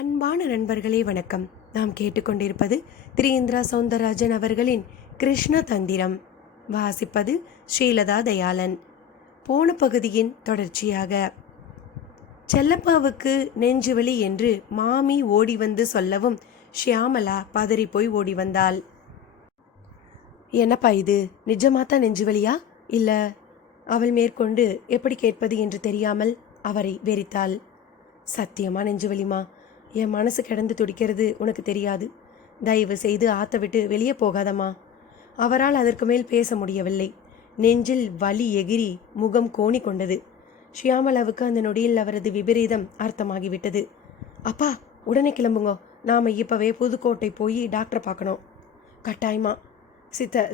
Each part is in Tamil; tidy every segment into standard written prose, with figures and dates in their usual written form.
அன்பான நண்பர்களே வணக்கம். நாம் கேட்டுக்கொண்டிருப்பது திரேந்திரா சௌந்தரராஜன் அவர்களின் கிருஷ்ண தந்திரம். வாசிப்பது ஸ்ரீலதா தயாளன். போன பகுதியின் தொடர்ச்சியாக. செல்லப்பாவுக்கு நெஞ்சுவலி என்று மாமி ஓடி வந்து சொல்லவும் ஷியாமலா பதறிப்போய் ஓடி வந்தாள். என்னப்பா இது, நிஜமாத்தான் நெஞ்சுவலியா இல்ல? அவள் மேற்கொண்டு எப்படி கேட்பது என்று தெரியாமல் அவரை வெறித்தாள். சத்தியமா நெஞ்சுவலிமா, என் மனசு கிடந்து துடிக்கிறது உனக்கு தெரியாது. தயவு செய்து ஆத்த விட்டு வெளியே போகாதம்மா. அவரால் அதற்கு மேல் பேச முடியவில்லை. நெஞ்சில் வலி எகிரி முகம் கோணி கொண்டது. ஷியாமலாவுக்கு அந்த நொடியில் அவரது விபரீதம் அர்த்தமாகிவிட்டது. அப்பா, உடனே கிளம்புங்க. நாம் இப்போவே புதுக்கோட்டை போய் டாக்டரை பார்க்கணும். கட்டாயமா.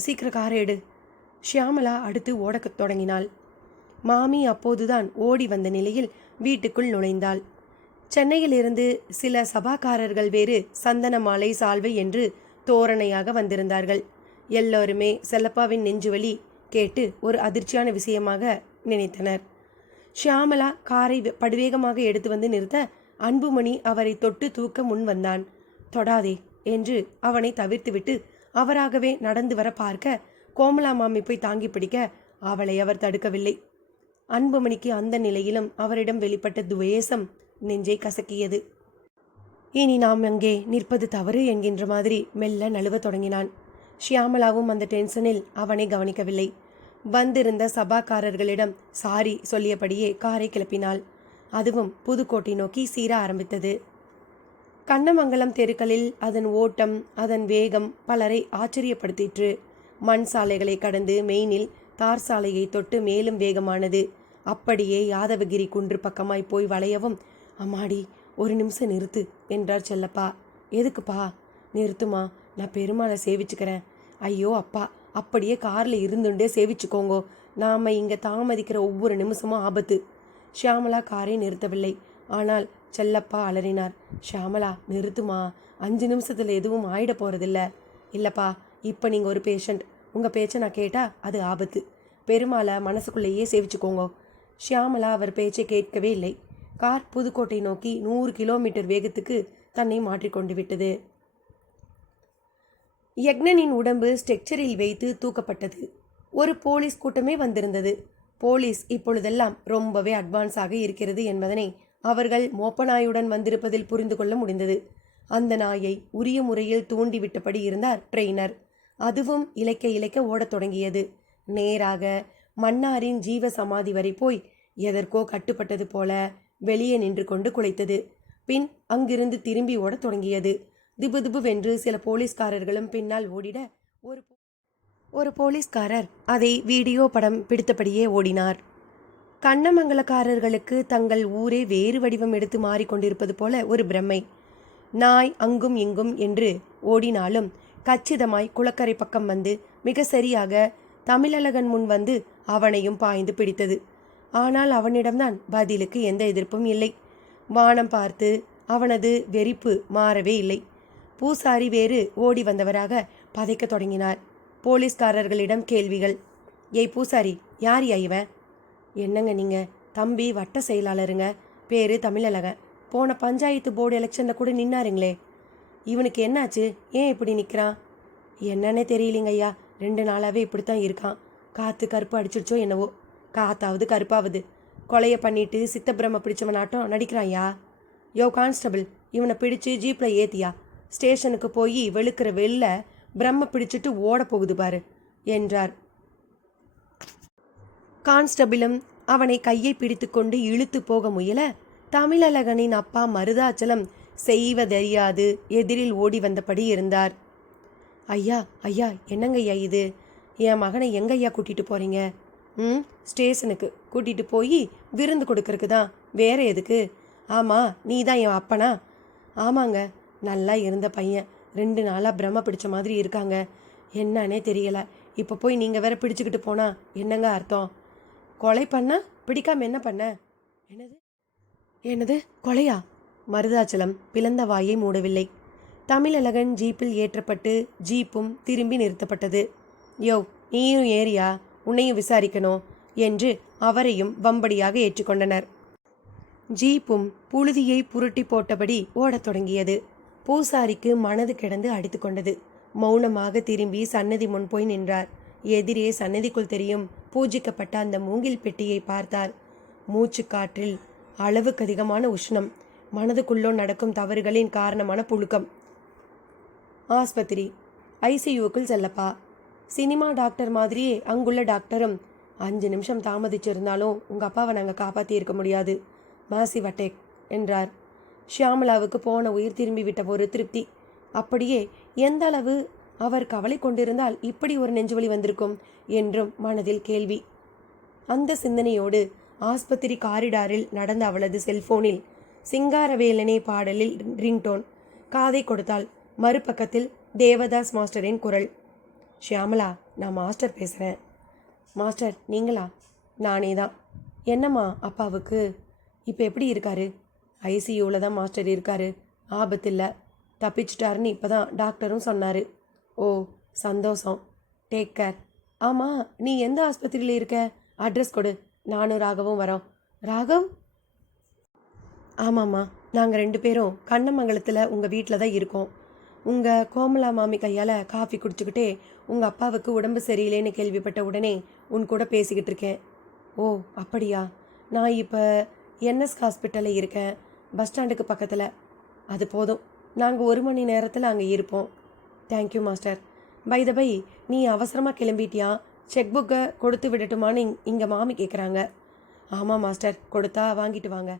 சீக்கிரம் காரை எடு. ஷியாமலா அடுத்து ஓடக்கத் தொடங்கினாள். மாமி அப்போதுதான் ஓடி வந்த நிலையில் வீட்டுக்குள் நுழைந்தாள். சென்னையிலிருந்து சில சபாக்காரர்கள் வேறு சந்தன மாலை சால்வை என்று தோரணையாக வந்திருந்தார்கள். எல்லோருமே செல்லப்பாவின் நெஞ்சுவலி கேட்டு ஒரு அதிர்ச்சியான விஷயமாக நினைத்தனர். ஷியாமலா காரை படுவேகமாக எடுத்து வந்து நிறுத்த அன்புமணி அவரை தொட்டு தூக்க முன் வந்தான். தொடாதே என்று அவனை தவிர்த்துவிட்டு அவராகவே நடந்து வர பார்க்க கோமலா மாமி போய் தாங்கி பிடிக்க அவளை அவர் தடுக்கவில்லை. அன்புமணிக்கு அந்த நிலையிலும் அவரிடம் வெளிப்பட்ட துவேஷம் நெஞ்சை கசக்கியது. இனி நாம் அங்கே நிற்பது தவறு என்கின்ற மாதிரி மெல்ல நழுவ தொடங்கினான். ஷியாமலாவும் அந்த டென்ஷனில் அவனை கவனிக்கவில்லை. வந்திருந்த சபாக்காரர்களிடம் சாரி சொல்லியபடியே காரை கிளப்பினாள். அதுவும் புதுக்கோட்டை நோக்கி சீர ஆரம்பித்தது. கண்ணமங்கலம் தெருக்களில் அதன் ஓட்டம், அதன் வேகம் பலரை ஆச்சரியப்படுத்திற்று. மண் சாலைகளை கடந்து மெயினில் தார் சாலையை தொட்டு மேலும் வேகமானது. அப்படியே யாதவகிரி குன்று பக்கமாய் போய் வளையவும், அம்மாடி, ஒரு நிமிஷம் நிறுத்து என்றார் செல்லப்பா. எதுக்குப்பா? நிறுத்துமா, நான் பெருமாளை சேவிச்சுக்கிறேன். ஐயோ அப்பா, அப்படியே காரில் இருந்துட்டே சேவிச்சுக்கோங்கோ. நாம் இங்கே தாமதிக்கிற ஒவ்வொரு நிமிஷமும் ஆபத்து. ஷியாமலா காரை நிறுத்தவில்லை. ஆனால் செல்லப்பா அலறினார். ஷியாமலா, நிறுத்துமா, 5 நிமிஷத்தில் எதுவும் ஆயிட போகிறதில்ல. இல்லைப்பா, இப்போ நீங்கள் ஒரு பேஷண்ட். உங்கள் பேச்சை நான் கேட்டால் அது ஆபத்து. பெருமாளை மனசுக்குள்ளேயே சேவிச்சுக்கோங்கோ. ஷியாமலா அவர் பேச்சை கேட்கவே இல்லை. கார் புதுக்கோட்டை நோக்கி 100 கிலோமீட்டர் வேகத்துக்கு தன்னை மாற்றிக்கொண்டு விட்டது. யக்னனின் உடம்பு ஸ்ட்ரெக்சரில் வைத்து தூக்கப்பட்டது. ஒரு போலீஸ் கூட்டமே வந்திருந்தது. போலீஸ் இப்பொழுதெல்லாம் ரொம்பவே அட்வான்ஸாக இருக்கிறது என்பதனை அவர்கள் மோப்பநாயுடன் வந்திருப்பதில் புரிந்து கொள்ள முடிந்தது. அந்த நாயை உரிய முறையில் தூண்டிவிட்டபடி இருந்தார் ட்ரெயினர். அதுவும் இளைக்க ஓடத் தொடங்கியது. நேராக மன்னாரின் ஜீவ சமாதி வரை போய் எதற்கோ கட்டுப்பட்டது போல வெளியே நின்று கொண்டு குலைத்தது. பின் அங்கிருந்து திரும்பி ஓடத் தொடங்கியது. திபுதிபுவென்று சில போலீஸ்காரர்களும் பின்னால் ஓடிட ஒரு போலீஸ்காரர் அதை வீடியோ படம் பிடித்தபடியே ஓடினார். கண்ணமங்கலக்காரர்களுக்கு தங்கள் ஊரே வேறு வடிவம் எடுத்து மாறிக்கொண்டிருப்பது போல ஒரு பிரமை. நாய் அங்கும் இங்கும் என்று ஓடினாலும் கச்சிதமாய் குளக்கரை பக்கம் வந்து மிக சரியாக தமிழழகன் முன் வந்து அவனையும் பாய்ந்து பிடித்தது. ஆனால் அவனிடம்தான் பதிலுக்கு எந்த எதிர்ப்பும் இல்லை. வானம் பார்த்து அவனது வெறிப்பு மாறவே இல்லை. பூசாரி வேறு ஓடி வந்தவராக பதைக்க தொடங்கினார். போலீஸ்காரர்களிடம் கேள்விகள். ஏய் பூசாரி, யார் இவன்? என்னங்க நீங்க? தம்பி வட்ட செயலாளருங்க, பேரு தமிழழகன். போன பஞ்சாயத்து போர்டு எலெக்ஷனில் கூட நின்னாருங்களே. இவனுக்கு என்னாச்சு? ஏன் இப்படி நிற்கிறான்? என்னன்னே தெரியலிங்க ஐயா, 2 நாளாகவே இப்படித்தான் இருக்கான். காற்று கருப்பு அடிச்சிருச்சோ என்னவோ. காத்தாவது கருப்பாவது. கொலையை பண்ணிட்டு சித்தப்பிரம பிடிச்சவனாட்டம் நடிக்கிறான்யா. யோ கான்ஸ்டபிள், இவனை பிடிச்சு ஜீப்பில் ஏத்தியா. ஸ்டேஷனுக்கு போய் வெளுக்கிற வெளில பிரம்ம பிடிச்சிட்டு ஓட போகுது பாரு என்றார். கான்ஸ்டபிளும் அவனை கையை பிடித்து கொண்டு இழுத்து போக முயல தமிழழகனின் அப்பா மருதாச்சலம் செய்வதறியாது எதிரில் ஓடி வந்தபடி இருந்தார். ஐயா ஐயா, என்னங்கய்யா இது? என் மகனை எங்கய்யா கூட்டிகிட்டு போகிறீங்க? ஸ்டேஷனுக்கு கூட்டிகிட்டு போய் விருந்து கொடுக்கறக்கு தான். வேற எதுக்கு? ஆமாம், நீ தான் என் அப்பனா? ஆமாங்க, நல்லா இருந்த பையன் 2 நாளாக பிரம்ம பிடிச்ச மாதிரி இருக்காங்க. என்னன்னே தெரியலை. இப்போ போய் நீங்கள் வேற பிடிச்சிக்கிட்டு போனா என்னங்க அர்த்தம்? கொலை பண்ணா பிடிக்காம என்ன பண்ண? என்னது கொலையா? மருதாச்சலம் பிளந்த வாயை மூடவில்லை. தமிழழகன் ஜீப்பில் ஏற்றப்பட்டு ஜீப்பும் திரும்பி நிறுத்தப்பட்டது. யோ, நீயும் ஏரியா, உன்னையும் விசாரிக்கணும் என்று அவரையும் வம்படியாக ஏற்றுக்கொண்டனர். ஜீப்பும் புழுதியை புரட்டி போட்டபடி ஓடத் தொடங்கியது. பூசாரிக்கு மனது கிடந்து அடித்து கொண்டது. மௌனமாக திரும்பி சன்னதி முன் போய் நின்றார். எதிரே சன்னதிக்குள் தெரியும் பூஜிக்கப்பட்ட அந்த மூங்கில் பெட்டியை பார்த்தார். மூச்சு காற்றில் அளவுக்கு அதிகமான உஷ்ணம். மனதுக்குள்ளோ நடக்கும் தவறுகளின் காரணமான புழுக்கம். ஆஸ்பத்திரி. ஐசியூவுக்குள் செல்லப்பா. சினிமா டாக்டர் மாதிரியே அங்குள்ள டாக்டரும் 5 நிமிஷம் தாமதிச்சிருந்தாலும் உங்கள் அப்பாவை நாங்கள் காப்பாற்றி இருக்க முடியாது, மாசிவ் அட்டேக் என்றார். ஷியாமலாவுக்கு போன உயிர் திரும்பிவிட்ட ஒரு திருப்தி. அப்படியே எந்த அளவு அவர் கவலை கொண்டிருந்தால் இப்படி ஒரு நெஞ்சுவலி வந்திருக்கும் என்றும் மனதில் கேள்வி. அந்த சிந்தனையோடு ஆஸ்பத்திரி காரிடாரில் நடந்த அவளது செல்போனில் சிங்காரவேலனே பாடலில் ரிங்டோன். காதை கொடுத்தாள். மறுபக்கத்தில் தேவதாஸ் மாஸ்டரின் குரல். ஷியாமலா, நான் மாஸ்டர் பேசுகிறேன். மாஸ்டர் நீங்களா? நானே தான். என்னம்மா அப்பாவுக்கு? இப்போ எப்படி இருக்காரு? ஐசியூவில் தான் மாஸ்டர் இருக்காரு. ஆபத்தில்லை, தப்பிச்சிட்டாருன்னு இப்போ தான் டாக்டரும் சொன்னார். ஓ சந்தோஷம், டேக் கேர். ஆமாம், நீ எந்த ஆஸ்பத்திரியில் இருக்க? அட்ரஸ் கொடு, நானும் ராகவும் வரோம். ராகவ்? ஆமாம்மா, நாங்கள் 2 பேரும் கண்ணமங்கலத்தில் உங்கள் வீட்டில் தான் இருக்கோம். உங்கள் கோமலா மாமி கையால் காஃபி குடிச்சுக்கிட்டே உங்கள் அப்பாவுக்கு உடம்பு சரியில்லைன்னு கேள்விப்பட்ட உடனே உன் கூட பேசிக்கிட்டு இருக்கேன். ஓ அப்படியா? நான் இப்போ என்எஸ் ஹாஸ்பிட்டலில் இருக்கேன், பஸ் ஸ்டாண்டுக்கு பக்கத்தில். அது போதும், நாங்கள் 1 மணி நேரத்தில் அங்கே இருப்போம். Thank you master. By the by, நீ அவசரமாக கிளம்பிட்டியா? செக் புக்கை கொடுத்து விடட்டுமான்னு இங்கே மாமி கேட்குறாங்க. ஆமாம் மாஸ்டர், கொடுத்தா வாங்கிட்டு வாங்க.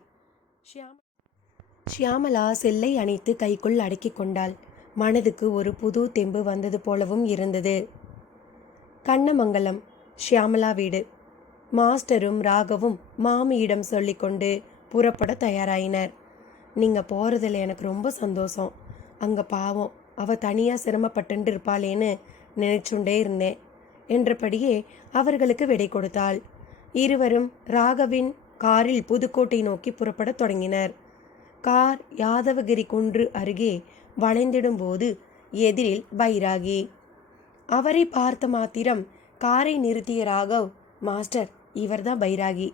ஷியாமலா செல்லை அணைத்து கைக்குள் அடக்கி கொண்டாள். மனதுக்கு ஒரு புது தெம்பு வந்தது போலவும் இருந்தது. கண்ணமங்கலம் ஷியாமலா வீடு. மாஸ்டரும் ராகவும் மாமியிடம் சொல்லிக்கொண்டு புறப்பட தயாராயினர். நீங்கள் போகிறதில் எனக்கு ரொம்ப சந்தோஷம். அங்கே பாவம் அவள் தனியாக சிரமப்பட்டு இருப்பாளேன்னு நினைச்சுண்டே இருந்தேன் என்றபடியே அவர்களுக்கு விடை கொடுத்தாள். இருவரும் ராகவின் காரில் புதுக்கோட்டை நோக்கி புறப்படத் தொடங்கினர். கார் யாதவகிரி குன்று அருகே வளைந்திடும்போது எதிரில் பைராகி. அவரை பார்த்த மாத்திரம் காரை நிறுத்திய ராகவ், மாஸ்டர் இவர்தான் பைராகி,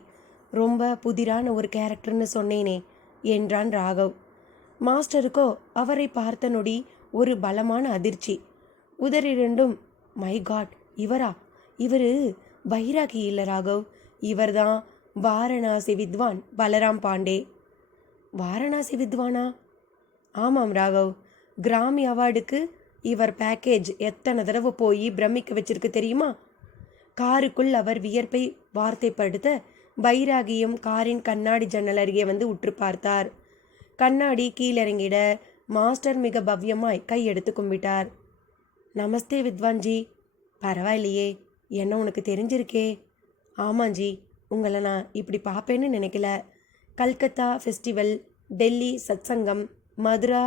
ரொம்ப புதிரான ஒரு கேரக்டர்னு சொன்னேனே என்றான் ராகவ். மாஸ்டருக்கோ அவரை பார்த்த நொடி ஒரு பலமான அதிர்ச்சி. உதறிரண்டும், மை காட், இவரா? இவரு பைராகி இல்லை ராகவ், இவர்தான் வாரணாசி வித்வான் பலராம் பாண்டே. வாரணாசி வித்வானா? ஆமாம் ராகவ், கிராமி அவார்டுக்கு இவர் பேக்கேஜ் எத்தனை தடவை போய் பிரமிக்க வச்சிருக்கு தெரியுமா? காருக்குள் அவர் வியர்ப்பை வார்த்தைப்படுத்த பைராகியும் காரின் கண்ணாடி ஜன்னல் அருகே வந்து உற்று பார்த்தார். கண்ணாடி கீழிறங்கிட மாஸ்டர் மிக பவ்யமாய் கையெடுத்து கும்பிட்டார். நமஸ்தே வித்வான்ஜி. பரவாயில்லையே, என்ன உனக்கு தெரிஞ்சிருக்கே? ஆமாஞ்சி, உங்களை நான் இப்படி பார்ப்பேன்னு நினைக்கல. கல்கத்தா ஃபெஸ்டிவல், டெல்லி சத்சங்கம், மதுரா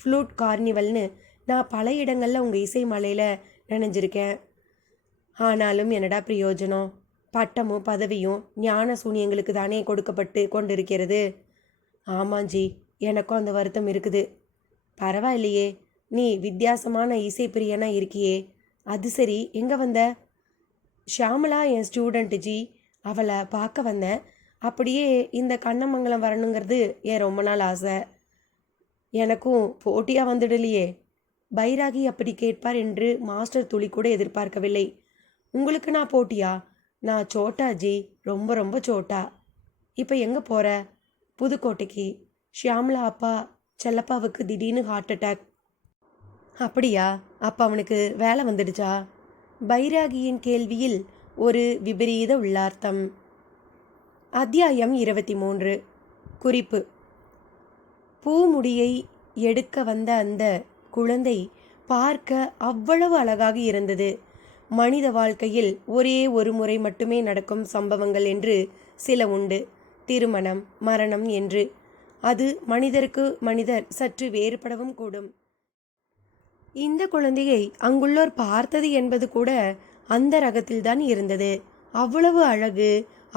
ஃப்ளூட் கார்னிவல்னு நான் பல இடங்களில் உங்கள் இசை மலையில் நினைஞ்சிருக்கேன். ஆனாலும் என்னடா பிரயோஜனம்? பட்டமும் பதவியும் ஞான சூனியங்களுக்கு தானே கொடுக்கப்பட்டு கொண்டிருக்கிறது. ஆமாஞ்சி, எனக்கும் அந்த வருத்தம் இருக்குது. பரவாயில்லையே, நீ வித்தியாசமான இசை பிரியனா இருக்கியே. அது சரி, எங்கே வந்த? ஷியாமலா என் ஸ்டூடெண்ட்டு ஜி, அவளை பார்க்க வந்தேன். அப்படியே இந்த கண்ணமங்கலம் வரணுங்கிறது என் ரொம்ப நாள் ஆசை. எனக்கும் போட்டியாக வந்துடலையே. பைராகி அப்படி கேட்பார் என்று மாஸ்டர் துளி கூட எதிர்பார்க்கவில்லை. உங்களுக்கு நான் போட்டியா? நான் சோட்டா ஜி, ரொம்ப ரொம்ப சோட்டா. இப்போ எங்கே போகிற? புதுக்கோட்டைக்கு. ஷியாமலா அப்பா செல்லப்பாவுக்கு திடீர்னு ஹார்ட் அட்டாக். அப்படியா? அப்போ அவனுக்கு வேலை வந்துடுச்சா? பைராகியின் கேள்வியில் ஒரு விபரீத உள்ளார்த்தம். அத்தியாயம் 23. குறிப்பு. பூமுடியை எடுக்க வந்த அந்த குழந்தை பார்க்க அவ்வளவு அழகாக இருந்தது. மனித வாழ்க்கையில் ஒரே ஒரு முறை மட்டுமே நடக்கும் சம்பவங்கள் என்று சில உண்டு. திருமணம், மரணம் என்று. அது மனிதருக்கு மனிதர் சற்று வேறுபடவும் கூடும். இந்த குழந்தையை அங்குள்ளோர் பார்த்தது என்பது கூட அந்த ரகத்தில்தான் இருந்தது. அவ்வளவு அழகு,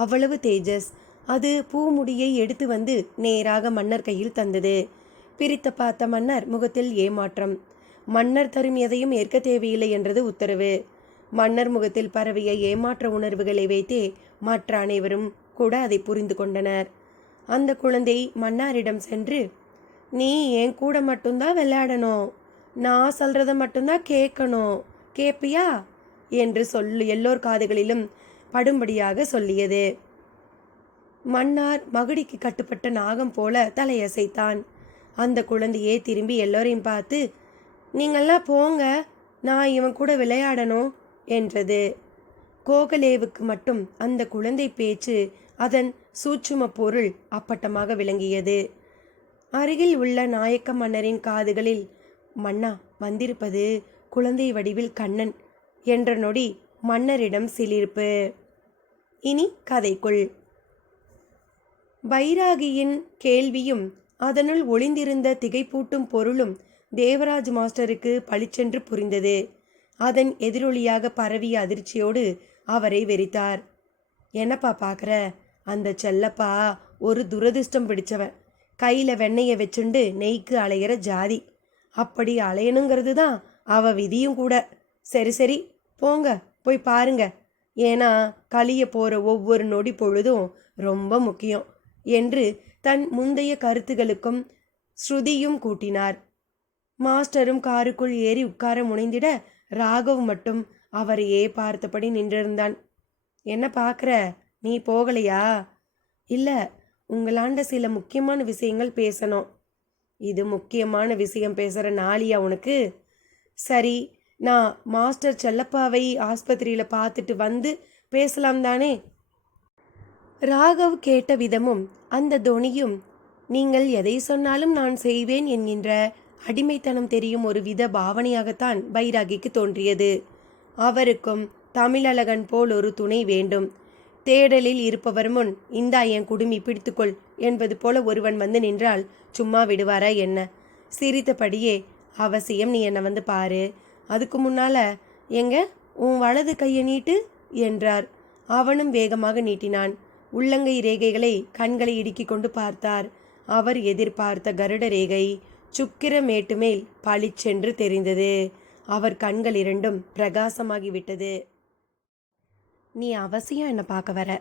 அவ்வளவு தேஜஸ். அது பூமுடியை எடுத்து வந்து நேராக மன்னர் கையில் தந்தது. பிரித்து பார்த்த மன்னர் முகத்தில் ஏமாற்றம். மன்னர் தரும் எதையும் ஏற்க தேவையில்லை என்றது உத்தரவு. மன்னர் முகத்தில் பரவிய ஏமாற்ற உணர்வுகளை வைத்தே மற்ற அனைவரும் கூட அதை புரிந்து கொண்டனர். அந்த குழந்தை மன்னாரிடம் சென்று, நீ என் கூட மட்டும்தான் விளையாடணும், நான் சொல்றத மட்டும்தான் கேட்கணும், கேப்பியா என்று எல்லோர் காதுகளிலும் படும்படியாக சொல்லியது. மன்னார் மகுடிக்கு கட்டுப்பட்ட நாகம் போல தலையசைத்தான். அந்த குழந்தையே திரும்பி எல்லோரையும் பார்த்து, நீங்கள்லாம் போங்க, நான் இவன் கூட விளையாடணும் என்றது. கோகலேவுக்கு மட்டும் அந்த குழந்தை பேச்சு, அதன் சூட்சும பொருள் அப்பட்டமாக விளங்கியது. அருகில் உள்ள நாயக்க மன்னரின் காதுகளில், மன்னா, வந்திருப்பது குழந்தை வடிவில் கண்ணன் என்ற நொடி மன்னரிடம் சிலிர்ப்பு. இனி கதைக்குள். பைராகியின் கேள்வியும் அதனுள் ஒளிந்திருந்த திகைப்பூட்டும் பொருளும் தேவராஜ் மாஸ்டருக்கு பளிச்சென்று புரிந்தது. அதன் எதிரொலியாக பரவிய அதிர்ச்சியோடு அவரை வெறித்தார். என்னப்பா பார்க்குற? அந்த செல்லப்பா ஒரு துரதிர்ஷ்டம் பிடிச்சவன். கையில் வெண்ணெயை வச்சுண்டு நெய்க்கு அலையிற ஜாதி. அப்படி அலையணுங்கிறது தான் அவ விதியும் கூட. சரி சரி, போங்க, போய் பாருங்க. ஏன்னா கலிய போகிற ஒவ்வொரு நொடி பொழுதும் ரொம்ப முக்கியம் என்று தன் முந்தைய கருத்துகளுக்கும் ஸ்ருதியும் கூட்டினார். மாஸ்டரும் காருக்குள் ஏறி உட்கார முனைந்திட ராகவ் மட்டும் அவரையே பார்த்தபடி நின்றிருந்தான். என்ன பார்க்குற? நீ போகலையா? இல்லை, உங்களாண்ட சில முக்கியமான விஷயங்கள் பேசணும். இது முக்கியமான விஷயம் பேசுகிற நாளியா உனக்கு? சரி, நான் மாஸ்டர் செல்லப்பாவை ஆஸ்பத்திரியில் பார்த்துட்டு வந்து பேசலாம் தானே? ராகவ் கேட்ட விதமும் அந்த தொனியும் நீங்கள் எதை சொன்னாலும் நான் செய்வேன் என்கின்ற அடிமைத்தனம் தெரியும் ஒரு வித பாவனையாகத்தான் பைராகிக்கு தோன்றியது. அவருக்கும் தமிழழகன் போல் ஒரு துணை வேண்டும். தேடலில் இருப்பவர் முன் இந்தா என் குடுமி பிடித்துக்கொள் என்பது போல ஒருவன் வந்து நின்றால் சும்மா விடுவாரா என்ன? சிரித்தபடியே, அவசியம் நீ என்னை வந்து பாரு, அதுக்கு முன்னால எங்க உன் வலது கையை நீட்டு என்றார். அவனும் வேகமாக நீட்டினான். உள்ளங்கை ரேகைகளை கண்களை இடுக்கிக் கொண்டு பார்த்தார். அவர் எதிர்பார்த்த கருட ரேகை சுக்கிர மேட்டு மேல் பளிச்சென்று தெரிந்தது. அவர் கண்கள் இரண்டும் பிரகாசமாகிவிட்டது. நீ அவசியம் என்னை பார்க்க வர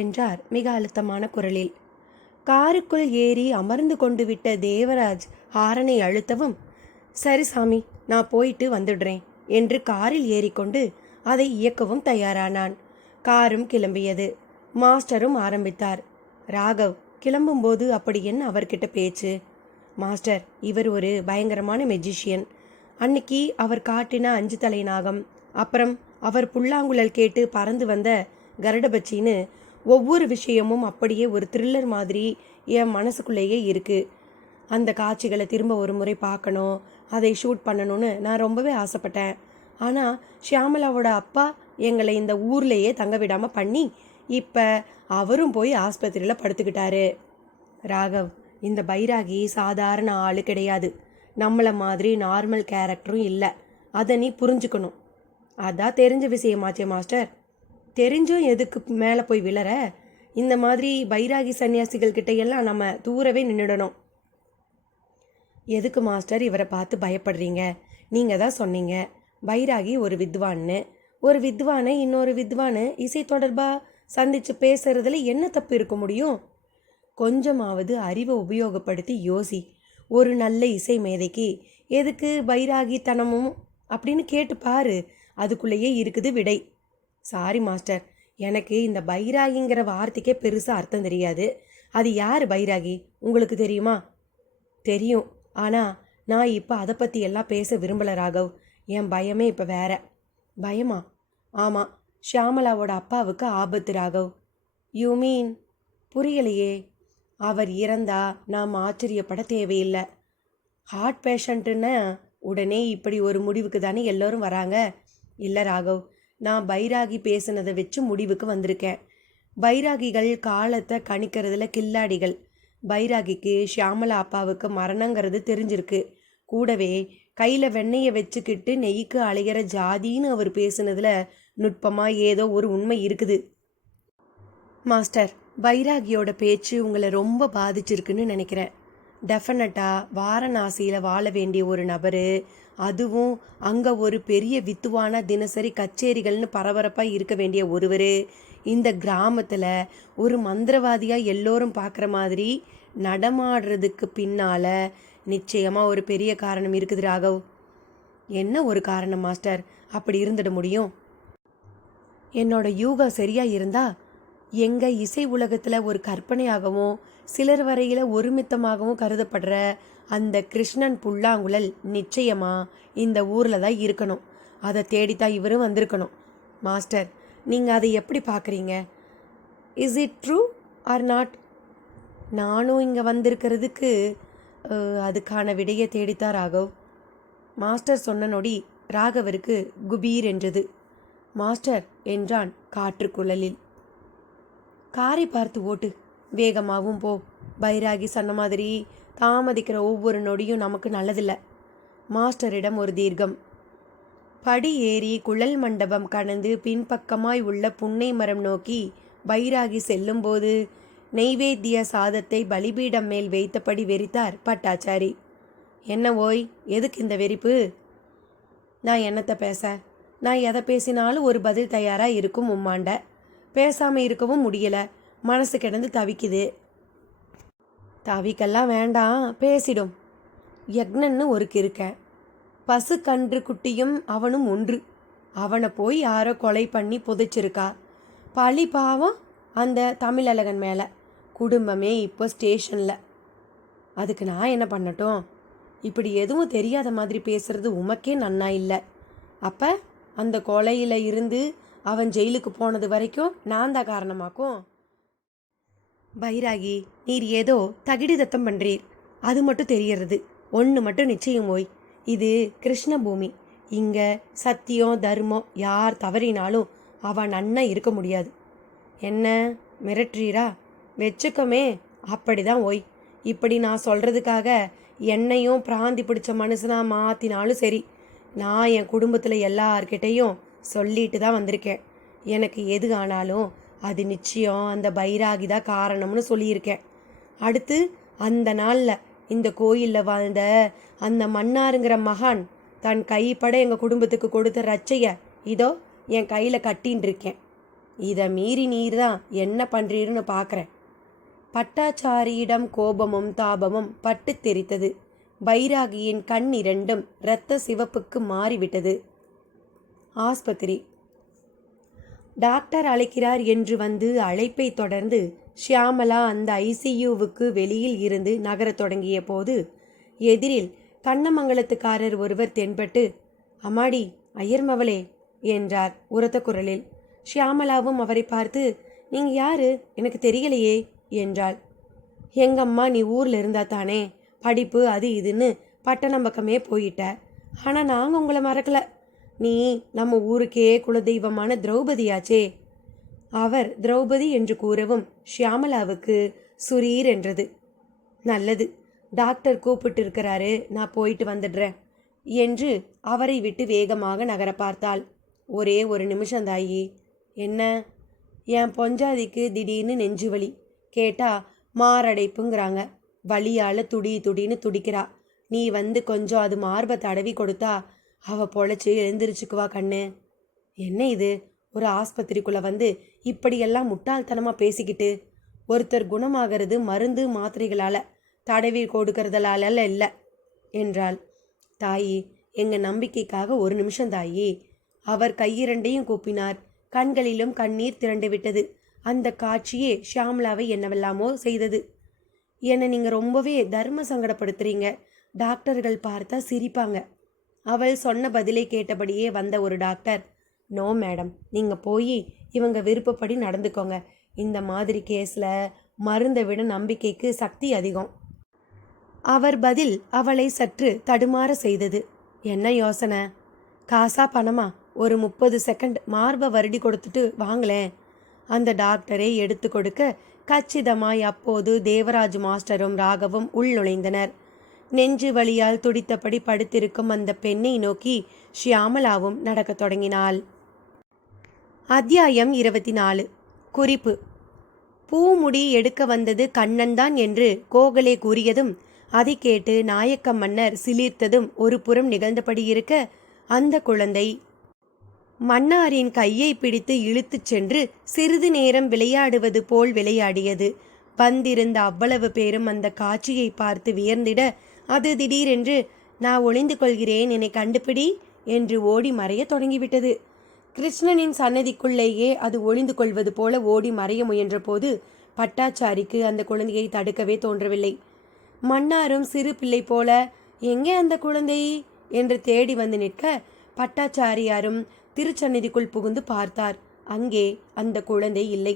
என்றார் மிக அழுத்தமான குரலில். காருக்குள் ஏறி அமர்ந்து கொண்டு விட்ட தேவராஜ் ஹாரனை அழுத்தவும், சரி சாமி, நான் போயிட்டு வந்துடுறேன் என்று காரில் ஏறிக்கொண்டு அதை இயக்கவும் தயாரானான். காரும் கிளம்பியது. மாஸ்டரும் ஆரம்பித்தார். ராகவ் கிளம்பும்போது அப்படி என்ன அவர்கிட்ட பேச்சு? மாஸ்டர், இவர் ஒரு பயங்கரமான மெஜிஷியன். அன்னைக்கு அவர் காட்டின 5 தலை நாகம், அப்புறம் அவர் புல்லாங்குழல் கேட்டு பறந்து வந்த கருடபட்சின்னு ஒவ்வொரு விஷயமும் அப்படியே ஒரு த்ரில்லர் மாதிரி என் மனசுக்குள்ளேயே இருக்குது. அந்த காட்சிகளை திரும்ப ஒரு முறை பார்க்கணும், அதை ஷூட் பண்ணணும்னு நான் ரொம்பவே ஆசைப்பட்டேன். ஆனால் ஷியாமலாவோட அப்பா எங்களை இந்த ஊர்லேயே தங்க விடாமல் பண்ணி இப்போ அவரும் போய் ஆஸ்பத்திரியில் படுத்துக்கிட்டாரு. ராகவ், இந்த பைராகி சாதாரண ஆள் கிடையாது. நம்மளை மாதிரி நார்மல் கேரக்டரும் இல்லை. அதை நீ புரிஞ்சுக்கணும். அதான் தெரிஞ்ச விஷயமாச்சே மாஸ்டர். தெரிஞ்சும் எதுக்கு மேலே போய் விழற? இந்த மாதிரி பைராகி சன்னியாசிகள் கிட்டையெல்லாம் நம்ம தூரவே நின்றுடணும். எதுக்கு மாஸ்டர் இவரை பார்த்து பயப்படுறீங்க? நீங்கள் தான் சொன்னீங்க பைராகி ஒரு வித்வான்னு. ஒரு வித்வானை இன்னொரு வித்வானு இசை தொடர்பாக சந்தித்து பேசுறதுல என்ன தப்பு இருக்க முடியும்? கொஞ்சமாவது அறிவை உபயோகப்படுத்தி யோசி. ஒரு நல்ல இசை மேதைக்கு எதுக்கு பைராகித்தனமும் அப்படின்னு கேட்டு பாரு. அதுக்குள்ளேயே இருக்குது விடை. சாரி மாஸ்டர், எனக்கு இந்த பைராகிங்கிற வார்த்தைக்கே பெருசாக அர்த்தம் தெரியாது. அது யார் பைராகி உங்களுக்கு தெரியுமா? தெரியும், ஆனால் நான் இப்போ அதை பற்றி எல்லாம் பேச விரும்பலை ராகவ். என் பயமே இப்போ வேற. பயமா? ஆமாம், ஷியாமலாவோட அப்பாவுக்கு ஆபத்து ராகவ். You mean? புரியலையே. அவர் இறந்தா நாம் ஆச்சரியப்பட தேவையில்லை. ஹார்ட் பேஷண்ட்டுன்னு உடனே இப்படி ஒரு முடிவுக்கு தானே எல்லோரும் வராங்க. இல்லை ராகவ், நான் பைராகி பேசுனதை வச்சு முடிவுக்கு வந்திருக்கேன். பைராகிகள் காலத்தை கணிக்கிறதுல கில்லாடிகள். பைராகிக்கு ஷியாமலா அப்பாவுக்கு மரணங்கிறது தெரிஞ்சிருக்கு. கூடவே கையில் வெண்ணெயை வச்சுக்கிட்டு நெய்க்கு அலைகிற ஜாதின்னு அவர் பேசுனதுல நுட்பமாக ஏதோ ஒரு உண்மை இருக்குது. மாஸ்டர், பைராகியோட பேச்சு உங்களை ரொம்ப பாதிச்சிருக்குன்னு நினைக்கிறேன். டெஃபினட்டாக வாரணாசியில் வாழ வேண்டிய ஒரு நபர், அதுவும் அங்கே ஒரு பெரிய வித்துவான தினசரி கச்சேரிகள்னு பரபரப்பாக இருக்க வேண்டிய ஒருவர், இந்த கிராமத்தில் ஒரு மந்திரவாதியாக எல்லோரும் பார்க்குற மாதிரி நடமாடுறதுக்கு பின்னால் நிச்சயமாக ஒரு பெரிய காரணம் இருக்குது ராகவ். என்ன ஒரு காரணம் மாஸ்டர்? அப்படி இருந்துட முடியும். என்னோட யூகம் சரியா இருந்தா எங்க இசை உலகத்தில் ஒரு கற்பனையாகவும் சிலர் வரையில் ஒருமித்தமாகவும் கருதப்படுற அந்த கிருஷ்ணன் புல்லாங்குழல் நிச்சயமா இந்த ஊரில் தான் இருக்கணும். அதை தேடித்தான் இவரும் வந்திருக்கணும். மாஸ்டர், நீங்கள் அதை எப்படி பார்க்குறீங்க? Is it true R not? நானும் இங்கே வந்திருக்கிறதுக்கு அதுக்கான விடையை தேடித்தான் ராகவ். மாஸ்டர் சொன்ன நொடி ராகவருக்கு குபீர் என்றது. மாஸ்டர் என்றான் காற்றுக்குழலில். காரை பார்த்து ஓட்டு, வேகமாகவும் போ. பைராகி சொன்ன மாதிரி தாமதிக்கிற ஒவ்வொரு நொடியும் நமக்கு நல்லதில்லை. மாஸ்டரிடம் ஒரு தீர்க்கம். படி ஏறி குழல் மண்டபம் கடந்து பின்பக்கமாய் உள்ள புன்னை மரம் நோக்கி பைராகி செல்லும்போது நெய்வேத்திய சாதத்தை பலிபீடம் மேல் வைத்தபடி வெறித்தார் பட்டாச்சாரி. என்ன ஓய், எதுக்கு இந்த வெறிப்பு? நான் என்னத்தை பேச? நான் எதை பேசினாலும் ஒரு பதில் தயாராக இருக்கும் உம்மாண்ட. பேசாமல் இருக்கவும் முடியலை. மனசு கிடந்து தவிக்குது. தவிக்கெல்லாம் வேண்டாம், பேசிடும். யக்னன்னு ஒரு கிருக்கன். பசு கன்று குட்டியும் அவனும் ஒன்று. அவனை போய் யாரோ கொலை பண்ணி புதைச்சிருக்கா. பழி பாவம் அந்த தமிழழகன் மேலே. குடும்பமே இப்போ ஸ்டேஷனில். அதுக்கு நான் என்ன பண்ணட்டும்? இப்படி எதுவும் தெரியாத மாதிரி பேசுறது உமக்கே நன்னா இல்லை. அப்போ அந்த கொலையில் இருந்து அவன் ஜெயிலுக்கு போனது வரைக்கும் நான் தான் காரணமாக்கும். பைராகி, நீர் ஏதோ தகிடிதத்தம் பண்ணுறீர், அது மட்டும் தெரியறது. ஒன்று மட்டும் நிச்சயம் ஓய், இது கிருஷ்ண பூமி. இங்கே சத்தியம் தர்மம் யார் தவறினாலும் அவன் நன்னா இருக்க முடியாது. என்ன மிரட்டுறீரா? வச்சுக்கோமே. அப்படிதான் ஓய். இப்படி நான் சொல்கிறதுக்காக என்னையும் பிராந்தி பிடிச்ச மனுஷனாக மாற்றினாலும் சரி, நான் என் குடும்பத்தில் எல்லார்கிட்டையும் சொல்லிட்டு தான் வந்திருக்கேன். எனக்கு எது ஆனாலும் அது நிச்சயம் அந்த பைராகி தான் காரணம்னு சொல்லியிருக்கேன். அடுத்து அந்த நாளில் இந்த கோயிலில் வாழ்ந்த அந்த மன்னாருங்கிற மகான் தன் கைப்பட எங்கள் குடும்பத்துக்கு கொடுத்த ரச்சையை இதோ என் கையில் கட்டின்னு இருக்கேன். இதை மீறி நீர் தான் என்ன பண்ணுறீருன்னு பார்க்குறேன். பட்டாச்சாரியிடம் கோபமும் தாபமும் பட்டு தெரித்தது. பைராகியின் கண் இரண்டும் இரத்த சிவப்புக்கு மாறிவிட்டது. ஆஸ்பத்திரி. டாக்டர் அழைக்கிறார் என்று வந்து அழைப்பை தொடர்ந்து ஷியாமலா அந்த ஐசியூவுக்கு வெளியில் இருந்து நகரத் தொடங்கிய போது எதிரில் கண்ணமங்கலத்துக்காரர் ஒருவர் தென்பட்டு, அம்மாடி ஐயர்மவளே என்றார் உரத்த குரலில். ஷியாமலாவும் அவரை பார்த்து, நீங்கள் யாரு? எனக்கு தெரியலையே என்றாள். எங்கம்மா, நீ ஊரில் இருந்தா தானே, படிப்பு அது இதுன்னு பட்டணம் பக்கமே போயிட்ட. ஆனால் நாங்கள் உங்களை மறக்கலை. நீ நம்ம ஊருக்கே குலதெய்வமான திரௌபதியாச்சே. அவர் திரௌபதி என்று கூறவும் ஷியாமலாவுக்கு சுரீர் என்றது. நல்லது, டாக்டர் கூப்பிட்டு இருக்கிறாரு, நான் போயிட்டு வந்துடுறேன் என்று அவரை விட்டு வேகமாக நகர பார்த்தாள். ஒரே ஒரு நிமிஷம் தாயி. என்ன? என் பொஞ்சாதிக்கு திடீர்னு நெஞ்சு வலி. கேட்டால் மாரடைப்புங்கிறாங்க. வலியால் துடின்னு துடிக்கிறா. நீ வந்து கொஞ்சம் அது மார்பை தடவி கொடுத்தா அவள் பொழைச்சி எழுந்திரிச்சுக்குவா கண்ணு. என்ன இது? ஒரு ஆஸ்பத்திரிக்குள்ளே வந்து இப்படியெல்லாம் முட்டாள்தனமாக பேசிக்கிட்டு. ஒருத்தர் குணமாகிறது மருந்து மாத்திரைகளால், தடவி கொடுக்கறதால இல்லை என்றாள். தாயி, எங்கள் நம்பிக்கைக்காக ஒரு நிமிஷம் தாயி. அவர் கையிரண்டையும் கூப்பினார். கண்களிலும் கண்ணீர் திரண்டு விட்டது. அந்த காட்சியே ஷியாமலாவை என்னவெல்லாமோ செய்தது. என்னை நீங்கள் ரொம்பவே தர்ம சங்கடப்படுத்துறீங்க. டாக்டர்கள் பார்த்தா சிரிப்பாங்க. அவள் சொன்ன பதிலை கேட்டபடியே வந்த ஒரு டாக்டர், நோ மேடம், நீங்கள் போய் இவங்க விருப்பப்படி நடந்துக்கோங்க. இந்த மாதிரி கேஸில் மருந்தை விட நம்பிக்கைக்கு சக்தி அதிகம். அவர் பதில் அவளை சற்று தடுமாற செய்தது. என்ன யோசனை? காசா பணமா? ஒரு 30 செகண்ட் மார்பை வருடி கொடுத்துட்டு வாங்களேன். அந்த டாக்டரை எடுத்து கொடுக்க கச்சிதமாய் அப்போது தேவராஜ் மாஸ்டரும் ராகவும் உள் நுழைந்தனர். நெஞ்சு வலியால் துடித்தபடி படுத்திருக்கும் அந்த பெண்ணை நோக்கி ஷியாமலாவும் நடக்கத் தொடங்கினாள். அத்தியாயம் 24. குறிப்பு. பூமுடி எடுக்க வந்தது கண்ணன்தான் என்று கோகலே கூறியதும் அதை கேட்டு நாயக்க மன்னர் சிலிர்த்ததும் ஒரு புறம் நிகழ்ந்தபடி இருக்க, அந்த குழந்தை மன்னாரின் கையை பிடித்து இழுத்துச் சென்று சிறிது நேரம் விளையாடுவது போல் விளையாடியது. வந்திருந்த அவ்வளவு பேரும் அந்த காட்சியை பார்த்து வியர்ந்திட, அது திடீரென்று நான் ஒளிந்து கொள்கிறேன், என்னை கண்டுபிடி என்று ஓடி மறைய தொடங்கிவிட்டது. கிருஷ்ணனின் சன்னதிக்குள்ளேயே அது ஒளிந்து கொள்வது போல ஓடி மறைய முயன்ற போது பட்டாச்சாரிக்கு அந்த குழந்தையை தடுக்கவே தோன்றவில்லை. மன்னாரும் சிறு பிள்ளை போல எங்கே அந்த குழந்தை என்று தேடி வந்து நிற்க, பட்டாச்சாரியாரும் திருச்சந்நிதிக்குள் புகுந்து பார்த்தார். அங்கே அந்த குழந்தை இல்லை.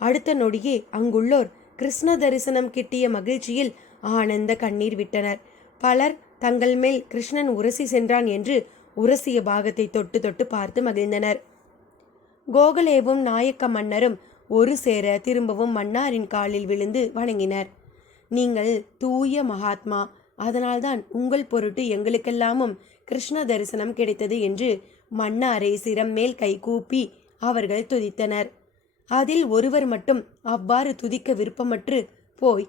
அடுத்த நொடியே அங்குள்ளோர் கிருஷ்ண தரிசனம் கிட்டிய மகிழ்ச்சியில் ஆனந்த கண்ணீர் விட்டனர். பலர் தங்கள் மேல் கிருஷ்ணன் உரசி சென்றான் என்று உரசிய பாகத்தை தொட்டு தொட்டு பார்த்து மகிழ்ந்தனர். கோகலேவும் நாயக்க மன்னரும் ஒரு சேர திரும்பவும் மன்னாரின் காலில் விழுந்து வணங்கினர். நீங்கள் தூய மகாத்மா, அதனால்தான் உங்கள் பொருட்டு எங்களுக்கெல்லாமும் கிருஷ்ண தரிசனம் கிடைத்தது என்று மன்னாரை சிரம் மேல் கைகூப்பி அவர்கள் துதித்தனர். அதில் ஒருவர் மட்டும் அவ்வாறு துதிக்க விருப்பமற்று போய்,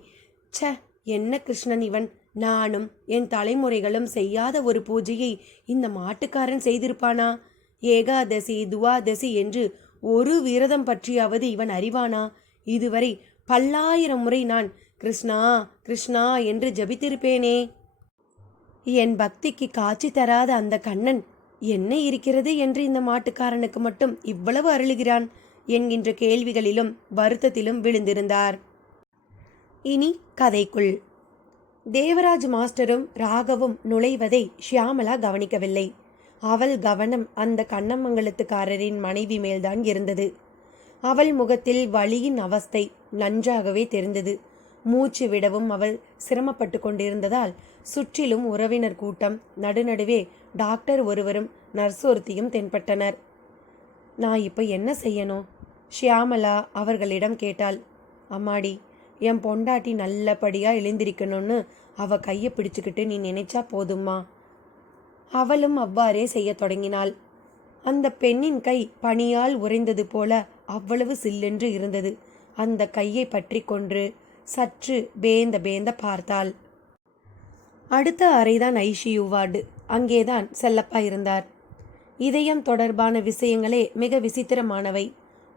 ச என்ன கிருஷ்ணன் இவன், நானும் என் தலைமுறைகளும் செய்யாத ஒரு பூஜையை இந்த மாட்டுக்காரன் செய்திருப்பானா? ஏகாதசி துவாதசி என்று ஒரு விரதம் பற்றியாவது இவன் அறிவானா? இதுவரை பல்லாயிரம் முறை நான் கிருஷ்ணா கிருஷ்ணா என்று ஜபித்திருப்பேனே. என் பக்திக்கு காட்சி தராத அந்த கண்ணன் என்ன இருக்கிறது என்று இந்த மாட்டுக்காரனுக்கு மட்டும் இவ்வளவு அருளுகிறான் என்கின்ற கேள்விகளிலும் வருத்தத்திலும் விழுந்திருந்தார். இனி கதைக்குள். தேவராஜ் மாஸ்டரும் ராகவும் நுழைவதை ஷியாமலா கவனிக்கவில்லை. அவள் கவனம் அந்த கண்ணமங்கலத்துக்காரரின் மனைவி மேல்தான் இருந்தது. அவள் முகத்தில் வலியின் அவஸ்தை நன்றாகவே தெரிந்தது. மூச்சு விடவும் அவள் சிரமப்பட்டு கொண்டிருந்ததால் சுற்றிலும் உறவினர் கூட்டம், நடுநடுவே டாக்டர் ஒருவரும் நர்ஸ் ஒருத்தியும் தென்பட்டனர். நான் இப்போ என்ன செய்யணும்? ஷியாமலா அவர்களிடம் கேட்டாள். அம்மாடி, என் பொண்டாட்டி நல்லபடியாக எழுந்திருக்கணும்னு அவ கையை பிடிச்சுக்கிட்டு நீ நினைச்சா போதும்மா. அவளும் அவ்வாறே செய்ய தொடங்கினாள். அந்த பெண்ணின் கை பனியால் உறைந்தது போல அவ்வளவு சில்லென்று இருந்தது. அந்த கையை பற்றி கொன்று சற்று பேந்த பார்த்தாள். அடுத்த அறைதான் ஐசியூ வார்டு. அங்கேதான் செல்லப்பா இருந்தார். இதயம் தொடர்பான விஷயங்களே மிக விசித்திரமானவை.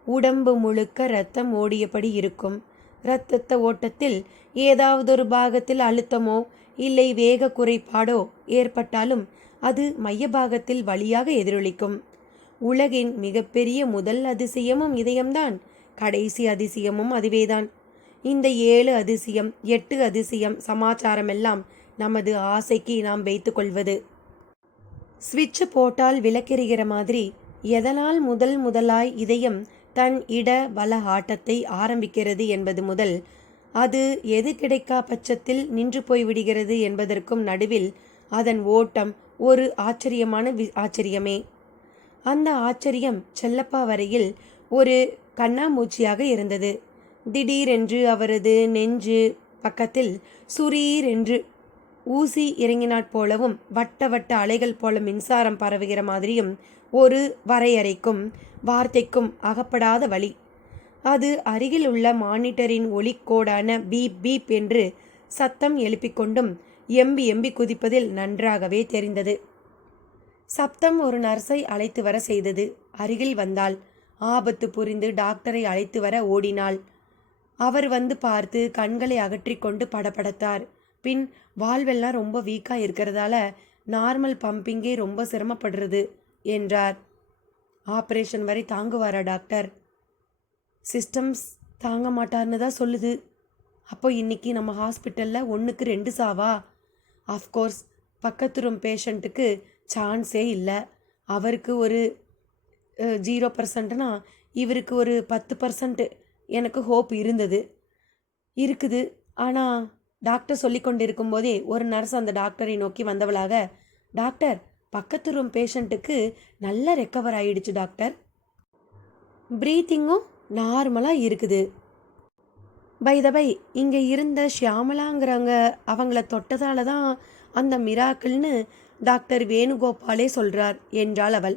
உடம்பு முழுக்க இரத்தம் ஓடியபடி இருக்கும். இரத்த ஓட்டத்தில் ஏதாவதொரு பாகத்தில் அழுத்தமோ இல்லை வேக குறைபாடோ ஏற்பட்டாலும் அது மைய பாகத்தில் வலியாக எதிரொலிக்கும். உலகின் மிகப்பெரிய முதல் அதிசயமும் இதயம்தான். கடைசி அதிசயமும் அதுவேதான். இந்த 7 அதிசயம் 8 அதிசயம் சமாச்சாரமெல்லாம் நமது ஆசைக்கு நாம் வைத்து கொள்வது. ஸ்விட்ச் போட்டால் விளக்கெரிகிற மாதிரி எதனால் முதலாய் இதயம் தன் இட வல ஆட்டத்தை ஆரம்பிக்கிறது என்பது முதல் அது எது கிடைக்கா பட்சத்தில் நின்று போய்விடுகிறது என்பதற்கும் நடுவில் அதன் ஓட்டம் ஒரு ஆச்சரியமான ஆச்சரியமே. அந்த ஆச்சரியம் செல்லப்பா வரையில் ஒரு கண்ணாமூச்சியாக இருந்தது. திடீரென்று அவரது நெஞ்சு பக்கத்தில் சுரீர் என்று ஊசி இறங்கினாற் போலவும் வட்ட வட்ட அலைகள் போல மின்சாரம் பரவுகிற மாதிரியும் ஒரு வரையறைக்கும் வார்த்தைக்கும் அகப்படாத வழி. அது அருகில் உள்ள மானிட்டரின் ஒளிக்கோடான பீப் பீப் என்று சத்தம் எழுப்பிக்கொண்டும் எம்பி குதிப்பதில் நன்றாகவே தெரிந்தது. சப்தம் ஒரு நர்ஸை அழைத்து வர செய்தது. அருகில் வந்தாள். ஆபத்து புரிந்து டாக்டரை அழைத்து வர ஓடினாள். அவர் வந்து பார்த்து கண்களை அகற்றி கொண்டு படபடத்தார். பின் வால்வெல்லாம் ரொம்ப வீக்காக இருக்கிறதால நார்மல் பம்பிங்கே ரொம்ப சிரமப்படுறது என்றார். ஆப்ரேஷன் வரை தாங்குவாரா டாக்டர்? சிஸ்டம்ஸ் தாங்க மாட்டார்னு தான் சொல்லுது. அப்போ இன்னைக்கு நம்ம ஹாஸ்பிட்டலில் 1க்கு 2 சாவா? ஆஃப்கோர்ஸ் பக்கத்து ரூம் பேஷண்ட்டுக்கு சான்ஸே இல்லை. அவருக்கு ஒரு 0%னா இவருக்கு ஒரு 10% எனக்கு ஹோப் இருக்குது. ஆனால் டாக்டர் சொல்லி கொண்டு இருக்கும்போதே ஒரு நர்ஸ் அந்த டாக்டரை நோக்கி வந்தவளாக, டாக்டர் பக்கத்து ரூம் பேஷண்ட்டுக்கு நல்ல ரெக்கவர் ஆயிடுச்சு டாக்டர். ப்ரீத்திங்கும் நார்மலாக இருக்குது. பை த பை இங்கே இருந்த ஷியாமலாங்கிறவங்க அவங்கள தொட்டதால தான் அந்த மிராக்கிள்னு டாக்டர் வேணுகோபாலே சொல்கிறார் என்றாள் அவள்.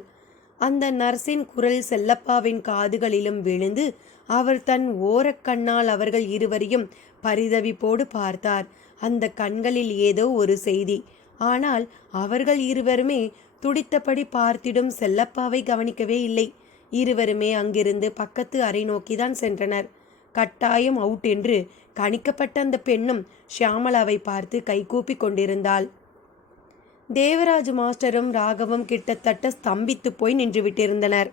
அந்த நர்ஸின் குரல் செல்லப்பாவின் காதுகளிலும் விழுந்து அவர் தன் ஓரக்கண்ணால் அவர்கள் இருவரையும் பரிதவிப்போடு பார்த்தார். அந்த கண்களில் ஏதோ ஒரு செய்தி. ஆனால் அவர்கள் இருவருமே துடித்தபடி பார்த்திடும் செல்லப்பாவை கவனிக்கவே இல்லை. இருவருமே அங்கிருந்து பக்கத்து அறை நோக்கிதான் சென்றனர். கட்டாயம் அவுட் என்று கணிக்கப்பட்ட அந்த பெண்ணும் ஷியாமளாவை பார்த்து கைகூப்பி கொண்டிருந்தாள். தேவராஜ் மாஸ்டரும் ராகவும் கிட்டத்தட்ட ஸ்தம்பித்து போய் நின்று விட்டிருந்தனர்.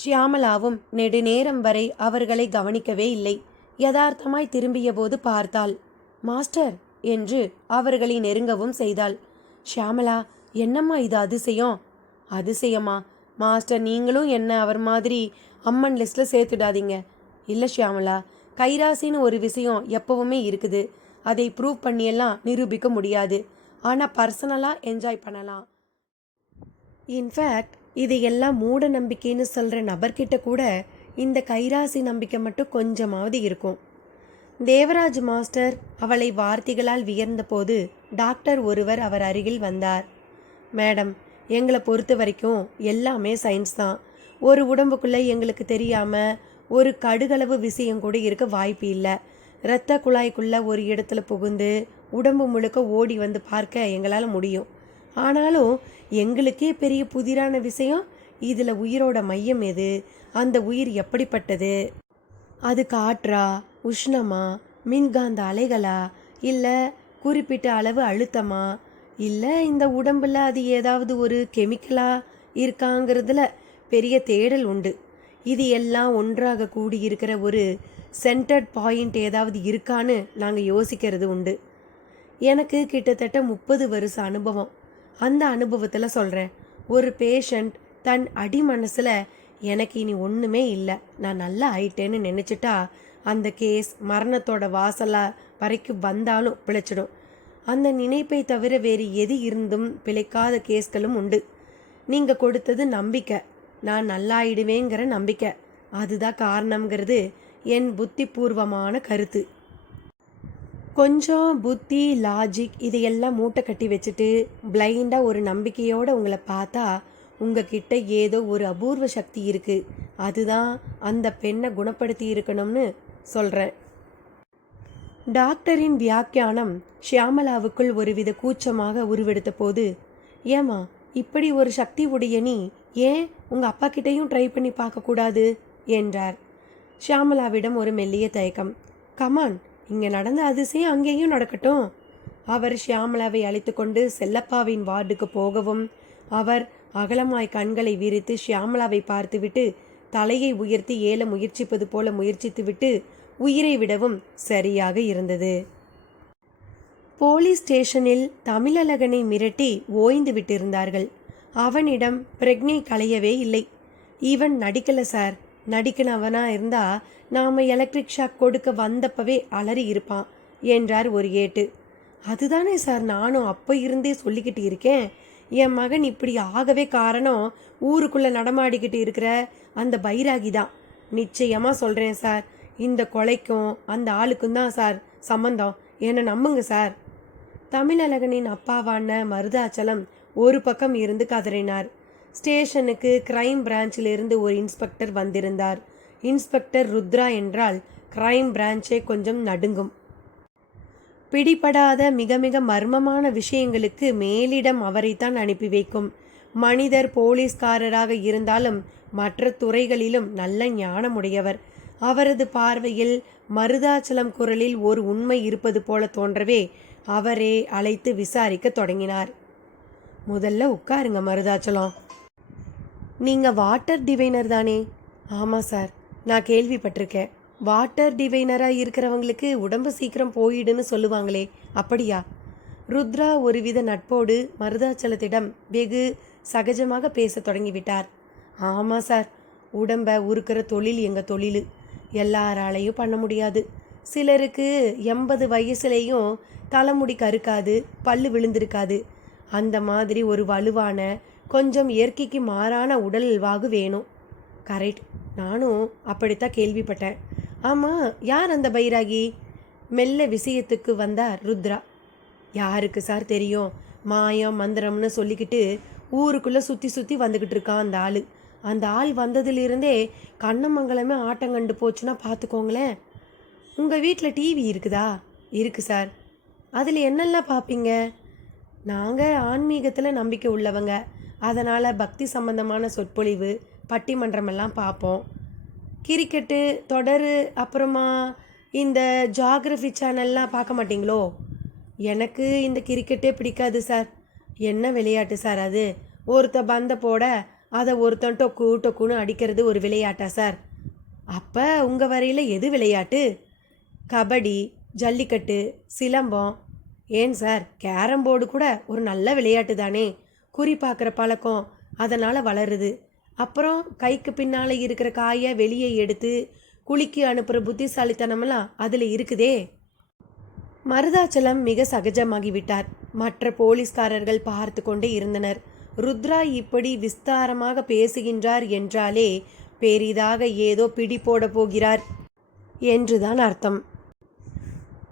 ஷியாமளாவும் நெடுநேரம் வரை அவர்களை கவனிக்கவே இல்லை. யதார்த்தமாய் திரும்பிய போது பார்த்தாள். மாஸ்டர் என்று அவர்களை நெருங்கவும் செய்தாள். ஷியாமளா, என்னம்மா இது அதிசயம்? அதிசயமா? மாஸ்டர், நீங்களும் என்ன அவர் மாதிரி அம்மன் லிஸ்ட்டில் சேர்த்துடாதீங்க. இல்லை ஷியாமளா, கைராசின்னு ஒரு விஷயம் எப்பவுமே இருக்குது. அதை ப்ரூவ் பண்ணியெல்லாம் நிரூபிக்க முடியாது. ஆனால் பர்சனலாக என்ஜாய் பண்ணலாம். இன்ஃபேக்ட் இதையெல்லாம் மூட நம்பிக்கைன்னு சொல்கிற நபர்கிட்ட கூட இந்த கைராசி நம்பிக்கை மட்டும் கொஞ்சமாவது இருக்கும். தேவராஜ் மாஸ்டர் அவளை வார்த்தைகளால் வியர்ந்த போது டாக்டர் ஒருவர் அவர் அருகில் வந்தார். மேடம், எங்களை பொறுத்த வரைக்கும் எல்லாமே சயின்ஸ் தான். ஒரு உடம்புக்குள்ளே எங்களுக்கு தெரியாமல் ஒரு கடுகளவு விஷயம் கூட இருக்க வாய்ப்பு இல்லை. இரத்த குழாய்க்குள்ளே ஒரு இடத்துல புகுந்து உடம்பு முழுக்க ஓடி வந்து பார்க்க எங்களால் முடியும். ஆனாலும் எங்களுக்கே பெரிய புதிரான விஷயம், இதில் உயிரோட மையம் எது, அந்த உயிர் எப்படிப்பட்டது, அது காற்றா, உஷ்ணமா, மின்காந்த அலைகளா, இல்லை குறிப்பிட்ட அளவு அழுத்தமா, இல்லை இந்த உடம்பில் அது ஏதாவது ஒரு கெமிக்கலா இருக்காங்கிறதுல பெரிய தேடல் உண்டு. இது எல்லாம் ஒன்றாக கூடியிருக்கிற ஒரு சென்டர்ட் பாயிண்ட் ஏதாவது இருக்கான்னு நாங்கள் யோசிக்கிறது உண்டு. எனக்கு கிட்டத்தட்ட 30 வருஷ அனுபவம். அந்த அனுபவத்தில் சொல்கிறேன். ஒரு பேஷண்ட் தன் அடி மனசில் எனக்கு இனி ஒன்றுமே இல்லை, நான் நல்லா ஆயிட்டேன்னு நினச்சிட்டா அந்த கேஸ் மரணத்தோட வாசலா வரைக்கும் வந்தாலும் பிழைச்சிடும். அந்த நினைப்பை தவிர வேறு எது இருந்தும் பிழைக்காத கேஸ்களும் உண்டு. நீங்கள் கொடுத்தது நம்பிக்கை, நான் நல்லாயிடுவேங்கிற நம்பிக்கை. அதுதான் காரணங்கிறது என் புத்திபூர்வமான கருத்து. கொஞ்சம் புத்தி, லாஜிக் இதையெல்லாம் மூட்டை கட்டி வச்சுட்டு பிளைண்டாக ஒரு நம்பிக்கையோடு உங்களை பார்த்தா உங்ககிட்ட ஏதோ ஒரு அபூர்வ சக்தி இருக்குது. அதுதான் அந்த பெண்ணை குணப்படுத்தி இருக்கணும்னு சொல்கிறேன். டாக்டரின் வியாக்கியானம் ஷியாமளாவுக்குள் ஒருவித கூச்சமாக உருவெடுத்த போது, ஏமா இப்படி ஒரு சக்தி உடைய நீ ஏன் உங்கள் அப்பா கிட்டையும் ட்ரை பண்ணி பார்க்கக்கூடாது என்றார். ஷியாமளாவிடம் ஒரு மெல்லிய தயக்கம். கமான், இங்கே நடந்த அதிசயம் அங்கேயும் நடக்கட்டும். அவர் ஷியாமளாவை அழைத்து கொண்டு செல்லப்பாவின் வார்டுக்கு போகவும் அவர் அகலமாய் கண்களை விரித்து ஷியாமளாவை பார்த்துவிட்டு தலையை உயர்த்தி ஏல முயற்சிப்பது போல முயற்சித்துவிட்டு உயிரை விடவும் சரியாக இருந்தது. போலீஸ் ஸ்டேஷனில் தமிழழகனை மிரட்டி ஓய்ந்து விட்டிருந்தார்கள். அவனிடம் பிரக்ஞை களையவே இல்லை. இவன் நடிக்கல சார், நடிக்கனவனா இருந்தா நாம எலக்ட்ரிக் ஷாக் கொடுக்க வந்தப்பவே அலறி இருப்பான் என்றார் ஒரு ஏட்டு. அதுதானே சார் நானும் அப்போ இருந்தே சொல்லிக்கிட்டு இருக்கேன். என் மகன் இப்படி ஆகவே காரணம் ஊருக்குள்ளே நடமாடிக்கிட்டு இருக்கிற அந்த பைராகி தான். நிச்சயமாக சொல்கிறேன் சார், இந்த கொலைக்கும் அந்த ஆளுக்கும் தான் சார் சம்பந்தம். என்னை நம்புங்க சார். தமிழழகனின் அப்பாவான மருதாச்சலம் ஒரு பக்கம் இருந்து கதறினார். ஸ்டேஷனுக்கு கிரைம் பிரான்ச்சிலிருந்து ஒரு இன்ஸ்பெக்டர் வந்திருந்தார். இன்ஸ்பெக்டர் ருத்ரா என்றால் கிரைம் பிரான்ச்சே கொஞ்சம் நடுங்கும். பிடிபடாத மிக மிக மர்மமான விஷயங்களுக்கு மேலிடம் அவரைத்தான் அனுப்பி வைக்கும். மனிதர் போலீஸ்காரராக இருந்தாலும் மற்ற துறைகளிலும் நல்ல ஞானமுடையவர். அவரது பார்வையில் மருதாச்சலம் குரலில் ஒரு உண்மை இருப்பது போல தோன்றவே அவரே அழைத்து விசாரிக்க தொடங்கினார். முதல்ல உட்காருங்க மருதாச்சலம். நீங்கள் வாட்டர் டிவைனர் தானே? ஆமாம் சார், நான் கேள்விப்பட்டிருக்கேன். வாட்டர் டிவைனராக இருக்கிறவங்களுக்கு உடம்பு சீக்கிரம் போயிடுன்னு சொல்லுவாங்களே, அப்படியா? ருத்ரா ஒருவித நட்போடு மருதாச்சலத்திடம் வெகு சகஜமாக பேச தொடங்கிவிட்டார். ஆமாம் சார், உடம்பை உருக்கிற தொழில் எங்கள் தொழில். எல்லாராலையும் பண்ண முடியாது. சிலருக்கு 80 வயசுலேயும் தலைமுடி கருக்காது, பல்லு விழுந்திருக்காது. அந்த மாதிரி ஒரு வலுவான கொஞ்சம் இயற்கைக்கு மாறான உடல் வாகு வேணும். கரெக்ட், நானும் அப்படித்தான் கேள்விப்பட்டேன். ஆமாம், யார் அந்த பைராகி? மெல்ல விஷயத்துக்கு வந்தார் ருத்ரா. யாருக்கு சார் தெரியும்? மாயம் மந்திரம்னு சொல்லிக்கிட்டு ஊருக்குள்ளே சுற்றி சுற்றி வந்துக்கிட்டு இருக்கான் அந்த ஆள். அந்த ஆள் வந்ததுலேருந்தே கண்ணமங்கலமே ஆட்டம் கண்டு போச்சுன்னா பார்த்துக்கோங்களேன். உங்கள் வீட்டில் டிவி இருக்குதா? இருக்குது சார். அதில் என்னெல்லாம் பார்ப்பீங்க? நாங்கள் ஆன்மீகத்தில் நம்பிக்கை உள்ளவங்க. அதனால் பக்தி சம்பந்தமான சொற்பொழிவு பட்டிமன்றமெல்லாம் பார்ப்போம். கிரிக்கெட்டு தொடர், அப்புறமா இந்த ஜாகிரஃபி சேனல்லாம் பார்க்க மாட்டிங்களோ? எனக்கு இந்த கிரிக்கெட்டே பிடிக்காது சார். என்ன விளையாட்டு சார் அது? ஒருத்தன் பந்தை போட அதை ஒருத்தன் டொக்கு டொக்குன்னு அடிக்கிறது ஒரு விளையாட்டா சார்? அப்போ உங்கள் வரையில் எது விளையாட்டு? கபடி, ஜல்லிக்கட்டு, சிலம்பம், ஏன் சார் கேரம் போர்டு கூட ஒரு நல்ல விளையாட்டு தானே. குறி பார்க்குற பழக்கம் அதனால் வளருது. அப்புறம் கைக்கு பின்னால் இருக்கிற காயை வெளியே எடுத்து குளிக்கு அனுப்புகிற புத்திசாலித்தனமெல்லாம் அதில் இருக்குதே. மருதாச்சலம் மிக சகஜமாகிவிட்டார். மற்ற போலீஸ்காரர்கள் பார்த்து கொண்டே இருந்தனர். ருத்ரா இப்படி விஸ்தாரமாக பேசுகின்றார் என்றாலே பெரிதாக ஏதோ பிடி போட போகிறார் என்றுதான் அர்த்தம்.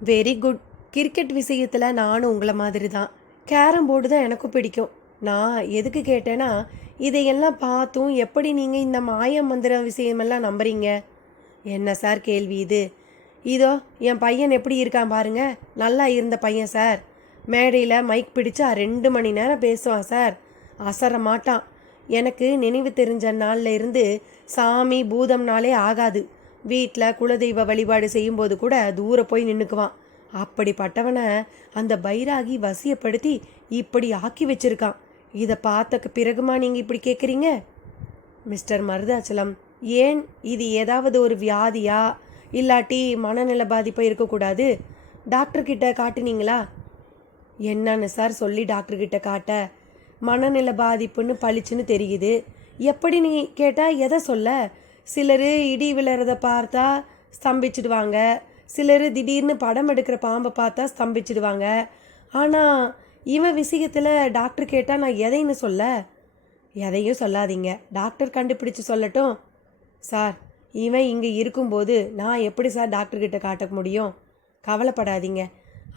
Very good. கிரிக்கெட் விஷயத்தில் நானும் உங்களை மாதிரி தான். கேரம் போர்டு தான் எனக்கும் பிடிக்கும். நான் எதுக்கு கேட்டேன்னா, இதையெல்லாம் பார்த்தும் எப்படி நீங்கள் இந்த மாய மந்திர விஷயமெல்லாம் நம்புறீங்க? என்ன சார் கேள்வி இது? இதோ என் பையன் எப்படி இருக்கான் பாருங்க. நல்லா இருந்த பையன் சார். மேடையில் மைக் பிடிச்சா 2 மணி நேரம் பேசுவான் சார். அசர மாட்டான். எனக்கு நினைவு தெரிஞ்ச நாளில் இருந்து சாமி பூதம்னாலே ஆகாது. வீட்டில் குலதெய்வ வழிபாடு செய்யும்போது கூட தூர போய் நின்றுக்குவான். அப்படிப்பட்டவனை அந்த பைராகி வசியப்படுத்தி இப்படி ஆக்கி வச்சிருக்கான். இதை பார்த்த பிறகுமா நீங்கள் இப்படி கேட்குறீங்க? மிஸ்டர் மருதாச்சலம், ஏன் இது ஏதாவது ஒரு வியாதியா இல்லாட்டி மனநல பாதிப்பாக இருக்கக்கூடாது? டாக்டர்கிட்ட காட்டுனீங்களா? என்னன்னு சார் சொல்லி டாக்டர்கிட்ட காட்ட? மனநல பாதிப்புன்னு பளிச்சுன்னு தெரியுது. எப்படி நீ கேட்டால் எதை சொல்ல? சிலர் இடி விழுறத பார்த்தா ஸ்தம்பிச்சிடுவாங்க. சிலர் திடீர்னு படம் எடுக்கிற பாம்பை பார்த்தா ஸ்தம்பிச்சிடுவாங்க. ஆனால் இவன் விஷயத்தில் டாக்டர் கேட்டால் நான் எதைன்னு சொல்ல? எதையும் சொல்லாதீங்க, டாக்டர் கண்டுபிடிச்சு சொல்லட்டும். சார், இவன் இங்கே இருக்கும்போது நான் எப்படி சார் டாக்டர்கிட்ட காட்ட முடியும்? கவலைப்படாதீங்க,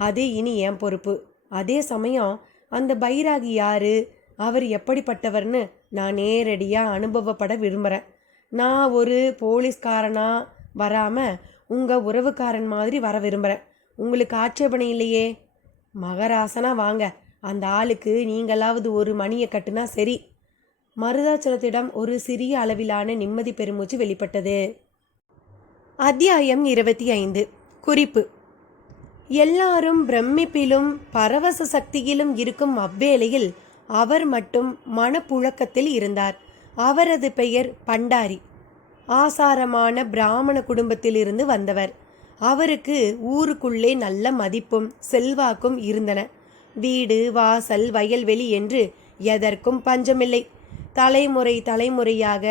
அது இனி என் பொறுப்பு. அதே சமயம் அந்த பைராகி யார், அவர் எப்படிப்பட்டவர்னு நான் நேரடியாக அனுபவப்பட விரும்புகிறேன். நான் ஒரு போலீஸ்காரனாக வராமல் உங்கள் உறவுக்காரன் மாதிரி வர விரும்புகிறேன். உங்களுக்கு ஆட்சேபனை இல்லையே? மகராசனா வாங்க, அந்த ஆளுக்கு நீங்களாவது ஒரு மணியை கட்டுனா சரி. மருதாச்சலத்திடம் ஒரு சிறிய அளவிலான நிம்மதி பெருமூச்சு வெளிப்பட்டது. அத்தியாயம் 25. குறிப்பு: எல்லாரும் பிரமிப்பிலும் பரவச சக்தியிலும் இருக்கும் அவ்வேளையில் அவர் மட்டும் மனப்புழக்கத்தில் இருந்தார். அவரது பெயர் பண்டாரி. ஆசாரமான பிராமண குடும்பத்திலிருந்து வந்தவர். அவருக்கு ஊருக்குள்ளே நல்ல மதிப்பும் செல்வாக்கும் இருந்தன. வீடு, வாசல், வயல்வெளி என்று எதற்கும் பஞ்சமில்லை. தலைமுறை தலைமுறையாக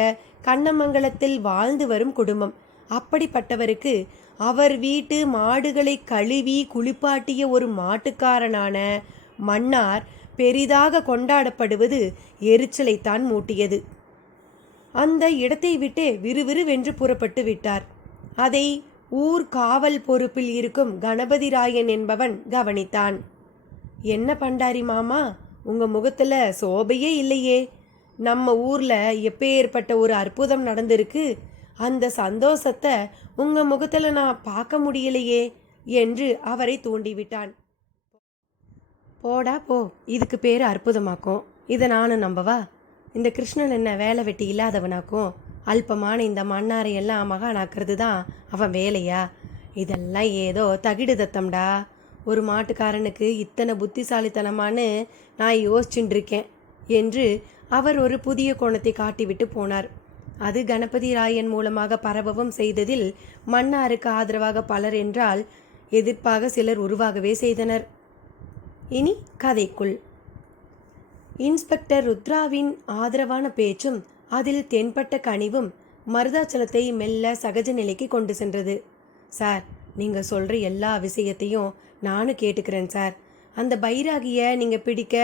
கண்ணமங்கலத்தில் வாழ்ந்து வரும் குடும்பம். அப்படிப்பட்டவருக்கு அவர் வீட்டு மாடுகளை கழுவி குளிப்பாட்டிய ஒரு மாட்டுக்காரனான மன்னார் பெரிதாக கொண்டாடப்படுவது எரிச்சலைத்தான் மூட்டியது. அந்த இடத்தை விட்டே விறுவிறுவென்று புறப்பட்டு விட்டார். அதை ஊர் காவல் பொறுப்பில் இருக்கும் கணபதிராயன் என்பவன் கவனித்தான். என்ன பண்டாரி மாமா, உங்க முகத்துல சோபையே இல்லையே. நம்ம ஊர்ல எப்பேற்பட்ட ஒரு அற்புதம் நடந்திருக்கு. அந்த சந்தோஷத்தை உங்க முகத்துல நான் பார்க்க முடியலையே என்று அவரை தூண்டிவிட்டான். போடா போ, இதுக்கு பேர் அற்புதமாக்கும். இதை நானும் நம்பவா? இந்த கிருஷ்ணன் என்ன வேலை வெட்டி இல்லாதவனாக்கும்? அல்பமான இந்த மன்னாரையெல்லாம் மகானாக்குறது தான் அவன் வேலையா? இதெல்லாம் ஏதோ தகிடு தத்தம்டா. ஒரு மாட்டுக்காரனுக்கு இத்தனை புத்திசாலித்தனமானு நான் யோசிச்சுட்டு இருக்கேன் என்று அவர் ஒரு புதிய கோணத்தை காட்டிவிட்டு போனார். அது கணபதி ராயன் மூலமாக பரவவும் செய்ததில் மன்னாருக்கு ஆதரவாக பலர் என்றால் எதிர்ப்பாக சிலர் உருவாகவே செய்தனர். இனி கதைக்குள். இன்ஸ்பெக்டர் ருத்ராவின் ஆதரவான பேச்சும் அதில் தென்பட்ட கனிவும் மருதாச்சலத்தை மெல்ல சகஜ நிலைக்கு கொண்டு சென்றது. சார், நீங்கள் சொல்கிற எல்லா விஷயத்தையும் நானும் கேட்டுக்கிறேன் சார். அந்த பைராகியை நீங்கள் பிடிக்க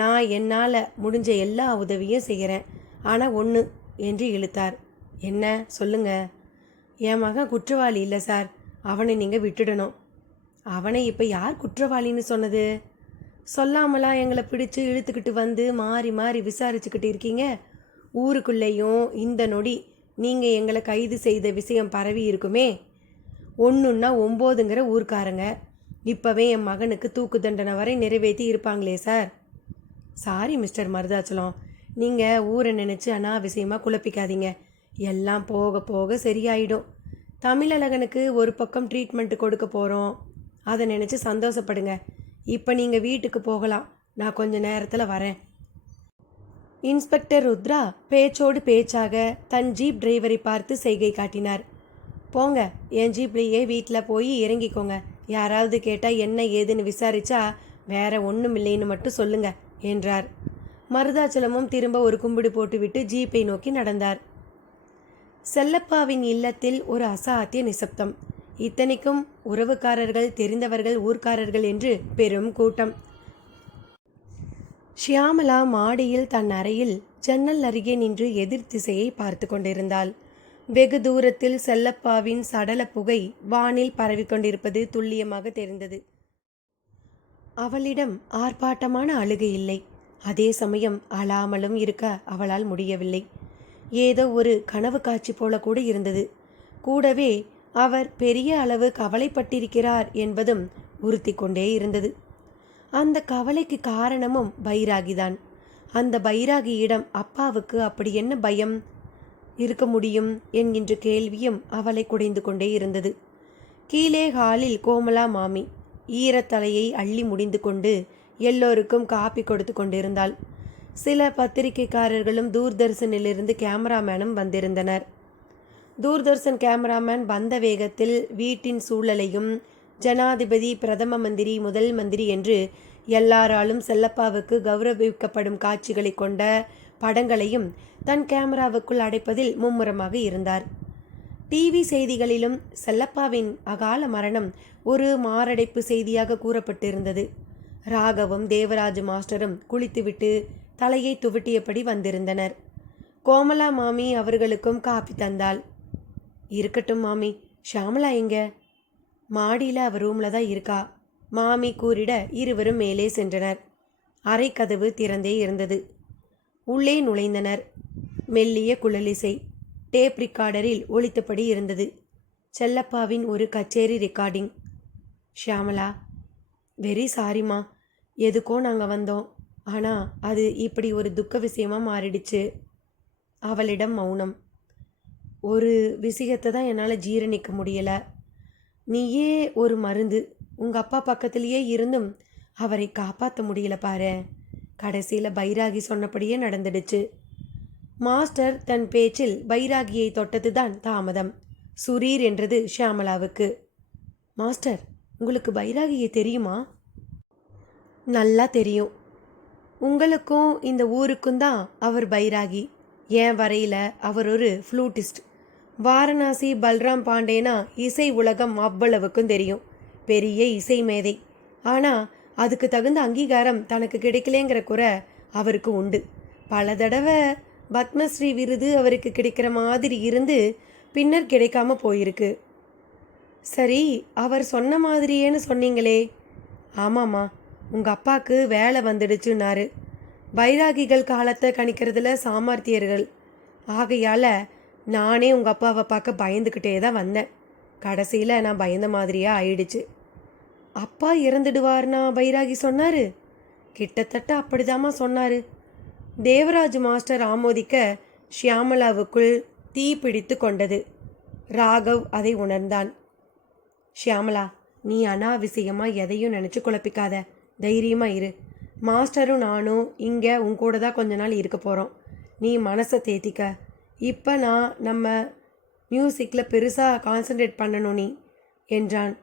நான் என்னால் முடிஞ்ச எல்லா உதவியும் செய்கிறேன். ஆனால் ஒன்று என்று இழுத்தார். என்ன சொல்லுங்க? என் மகன் குற்றவாளி இல்லை சார், அவனை நீங்கள் விட்டுடணும். அவனை இப்போ யார் குற்றவாளின்னு சொன்னது? சொல்லாமலாம் எங்களை பிடிச்சு இழுத்துக்கிட்டு வந்து மாறி மாறி விசாரிச்சுக்கிட்டு இருக்கீங்க. ஊருக்குள்ளேயும் இந்த நொடி நீங்கள் எங்களை கைது செய்த விஷயம் பரவி இருக்குமே. 1ன்னா 9ங்கிற ஊர்க்காரங்க இப்போவே என் மகனுக்கு தூக்கு தண்டனை வரை நிறைவேற்றி இருப்பாங்களே சார். சாரி மிஸ்டர் மருதாச்சலம், நீங்கள் ஊரை நினச்சி அனாவசியமாக குழப்பிக்காதீங்க. எல்லாம் போக போக சரியாயிடும். தமிழழகனுக்கு ஒரு பக்கம் ட்ரீட்மெண்ட் கொடுக்க போகிறோம். அதை நினச்சி சந்தோஷப்படுங்க. இப்போ நீங்கள் வீட்டுக்கு போகலாம். நான் கொஞ்ச நேரத்தில் வரேன். இன்ஸ்பெக்டர் ருத்ரா பேச்சோடு பேச்சாக தன் ஜீப் டிரைவரை பார்த்து செய்கை காட்டினார். போங்க, என் ஜீப்லேயே வீட்டில் போய் இறங்கிக்கோங்க. யாராவது கேட்டால் என்ன ஏதுன்னு விசாரிச்சா வேற ஒன்றும் இல்லைன்னு மட்டும் சொல்லுங்க என்றார். மருதாச்சலமும் திரும்ப ஒரு கும்பிடு போட்டுவிட்டு ஜீப்பை நோக்கி நடந்தார். செல்லப்பாவின் இல்லத்தில் ஒரு அசாத்திய நிசப்தம். இத்தனைக்கும் உறவுக்காரர்கள், தெரிந்தவர்கள், ஊர்க்காரர்கள் என்று பெரும் கூட்டம். ஷியாமலா மாடியில் தன் அறையில் ஜன்னல் அருகே நின்று எதிர் திசையை பார்த்து கொண்டிருந்தாள். வெகு தூரத்தில் செல்லப்பாவின் சடல புகை வானில் பரவிக்கொண்டிருப்பது துல்லியமாக தெரிந்தது. அவளிடம் ஆர்ப்பாட்டமான அழுகை இல்லை. அதே சமயம் அழாமலும் இருக்க அவளால் முடியவில்லை. ஏதோ ஒரு கனவு காட்சி போல கூட இருந்தது. கூடவே அவர் பெரிய அளவு கவலைப்பட்டிருக்கிறார் என்பதும் உறுத்தி கொண்டே இருந்தது. அந்த கவலைக்கு காரணமும் பைராகிதான். அந்த பைராகியிடம் அப்பாவுக்கு அப்படி என்ன பயம் இருக்க முடியும் என்கின்ற கேள்வியும் அவளை குடைந்து கொண்டே இருந்தது. கீழே ஹாலில் கோமலா மாமி ஈரத்தலையை அள்ளி முடிந்து கொண்டு எல்லோருக்கும் காப்பி கொடுத்து கொண்டிருந்தாள். சில பத்திரிகைக்காரர்களும் தூர்தர்ஷனிலிருந்து கேமராமேனும் வந்திருந்தனர். தூர்தர்ஷன் கேமராமேன் வந்த வேகத்தில் வீட்டின் சூழலையும் ஜனாதிபதி, பிரதம மந்திரி, முதல் மந்திரி என்று எல்லாராலும் செல்லப்பாவுக்கு கௌரவிக்கப்படும் காட்சிகளை கொண்ட படங்களையும் தன் கேமராவுக்குள் அடைப்பதில் மும்முரமாக இருந்தார். டிவி செய்திகளிலும் செல்லப்பாவின் அகால மரணம் ஒரு மாரடைப்பு செய்தியாக கூறப்பட்டிருந்தது. ராகவும் தேவராஜ் மாஸ்டரும் குளித்துவிட்டு தலையை துவட்டியபடி வந்திருந்தனர். கோமலா மாமி அவர்களுக்கும் காப்பி தந்தாள். இருக்கட்டும் மாமி, ஷியாமலா எங்க? மாடியில் அவர் ரூமில் தான் இருக்கா மாமி கூறிட இருவரும் மேலே சென்றனர். அறை கதவு திறந்தே இருந்தது. உள்ளே நுழைந்தனர். மெல்லிய குழலிசை டேப் ரிக்கார்டரில் ஒலித்தபடி இருந்தது. செல்லப்பாவின் ஒரு கச்சேரி ரெக்கார்டிங். ஷியாமலா, வெரி சாரிம்மா, எதுக்கோ நாங்கள் வந்தோம். ஆனால் அது இப்படி ஒரு துக்க விஷயமாக மாறிடுச்சு. அவளிடம் மௌனம். ஒரு விஷயத்தை தான் என்னால் ஜீரணிக்க முடியலை. நீயே ஒரு மருந்து. உங்கள் அப்பா பக்கத்துலேயே இருந்தும் அவரை காப்பாற்ற முடியல பாரு. கடைசியில் பைராகி சொன்னபடியே நடந்துடுச்சு. மாஸ்டர் தன் பேச்சில் பைராகியை தொட்டது தான் தாமதம். சுரீர் என்றது ஷியாமலாவுக்கு. மாஸ்டர், உங்களுக்கு பைராகியை தெரியுமா? நல்லா தெரியும். உங்களுக்கும் இந்த ஊருக்கும் தான் அவர் பைராகி. ஏன் வரையில் அவர் ஒரு ஃப்ளூட்டிஸ்ட். வாரணாசி பல்ராம் பாண்டேனா இசை உலகம் அவ்வளவுக்கும் தெரியும். பெரிய இசை மேதை. ஆனால் அதுக்கு தகுந்த அங்கீகாரம் தனக்கு கிடைக்கலேங்கிற குறை அவருக்கு உண்டு. பல தடவை பத்மஸ்ரீ விருது அவருக்கு கிடைக்கிற மாதிரி இருந்து பின்னர் கிடைக்காம போயிருக்கு. சரி, அவர் சொன்ன மாதிரியேன்னு சொன்னீங்களே. ஆமாம்மா, உங்கள் அப்பாவுக்கு வேலை வந்துடுச்சுன்னாரு. பைராகிகள் காலத்தை கணிக்கிறதுல சாமர்த்தியர்கள். ஆகையால் நானே உங்கள் அப்பாவை பார்க்க பயந்துக்கிட்டே தான் வந்தேன். கடைசியில் நான் பயந்த மாதிரியாக ஆயிடுச்சு. அப்பா இறந்துடுவார்னா பைராகி சொன்னார். கிட்டத்தட்ட அப்படிதாம்மா சொன்னார். தேவராஜ் மாஸ்டர் ஆமோதிக்க ஷியாமலாவுக்குள் தீ பிடித்து கொண்டது. ராகவ் அதை உணர்ந்தான். ஷியாமலா, நீ அனாவசியமாக எதையும் நினச்சி குழப்பிக்காத. தைரியமாக இரு. மாஸ்டரும் நானும் இங்கே உன் கூட தான் கொஞ்ச நாள் இருக்க போகிறோம். நீ மனசை தேத்திக்க. இப்போ நான் நம்ம மியூசிக்கில் பெருசாக கான்சன்ட்ரேட் பண்ணணும் நீ என்றான்.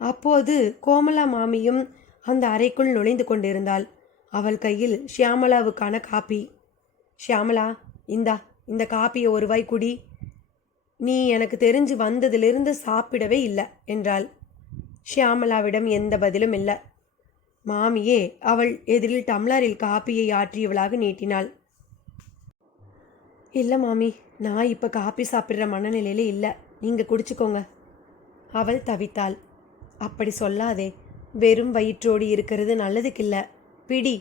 அப்போது கோமலா மாமியும் அந்த அறைக்குள் நுழைந்து கொண்டிருந்தாள். அவள் கையில் ஷியாமலாவுக்கான காப்பி. ஷியாமலா, இந்த காப்பியை ஒரு வாய் குடி. நீ எனக்கு தெரிஞ்சு வந்ததிலிருந்து சாப்பிடவே இல்லை என்றாள். ஷியாமலாவிடம் எந்த பதிலும் இல்லை. மாமியே அவள் எதிரில் டம்ளரில் காப்பியை ஆற்றியவளாக நீட்டினாள். இல்லை மாமி, நான் இப்போ காப்பி சாப்பிட்ற மனநிலையில இல்லை. நீங்கள் குடிச்சுக்கோங்க. அவள் தவித்தாள். அப்படி சொல்லாதே. வெறும் வயிற்றோடு இருக்கிறது நல்லதுக்கில்ல. பிடி.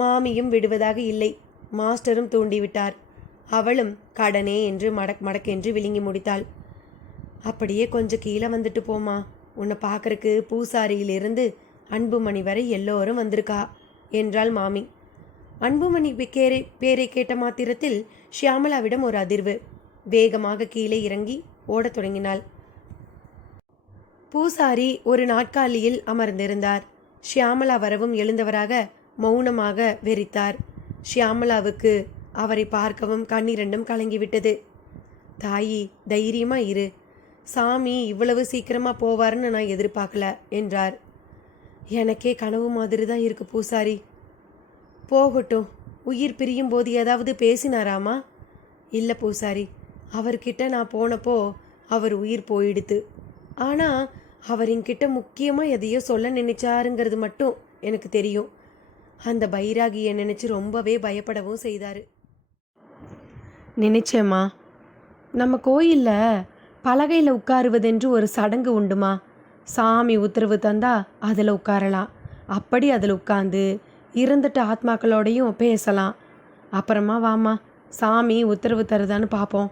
மாமியும் விடுவதாக இல்லை. மாஸ்டரும் தூண்டிவிட்டார். அவளும் கடனே என்று மடக்கென்று விழுங்கி முடித்தாள். அப்படியே கொஞ்சம் கீழே வந்துட்டு போமா. உன்னை பார்க்கறக்கு பூசாரியிலிருந்து அன்புமணி வரை எல்லோரும் வந்திருக்கா என்றாள் மாமி. அன்புமணி பேரை கேட்ட மாத்திரத்தில் ஷியாமளாவிடம் ஒரு அதிர்வு. வேகமாக கீழே இறங்கி ஓடத் தொடங்கினாள். பூசாரி ஒரு நாற்காலியில் அமர்ந்திருந்தார். ஷியாமளா வரவும் எழுந்தவராக மௌனமாக வெறித்தார். ஷியாமளாவுக்கு அவரை பார்க்கவும் கண்ணிரண்டும் கலங்கிவிட்டது. தாயி, தைரியமா இரு. சாமி இவ்வளவு சீக்கிரமா போவார்னு நான் எதிர்பார்க்கல என்றார். எனக்கே கனவு மாதிரி தான் இருக்கு பூசாரி. போகட்டும். உயிர் பிரியும் போது ஏதாவது பேசினாராமா? இல்லை பூசாரி, அவர்கிட்ட நான் போனப்போ அவர் உயிர் போயிடுத்து. ஆனால் அவர் என்கிட்ட முக்கியமாக எதையோ சொல்ல நினைச்சாருங்கிறது மட்டும் எனக்கு தெரியும். அந்த பைராகியை நினச்சி ரொம்பவே பயப்படவும் செய்தார். நினைச்சேம்மா, நம்ம கோயிலில் பலகையில் உட்காருவதென்று ஒரு சடங்கு உண்டுமா. சாமி உத்தரவு தந்தா அதில் உட்காரலாம். அப்படி அதில் உட்காந்து இறந்துட்ட ஆத்மாக்களோடையும் பேசலாம். அப்புறமா வாமா, சாமி உத்தரவு தருதான்னு பார்ப்போம்.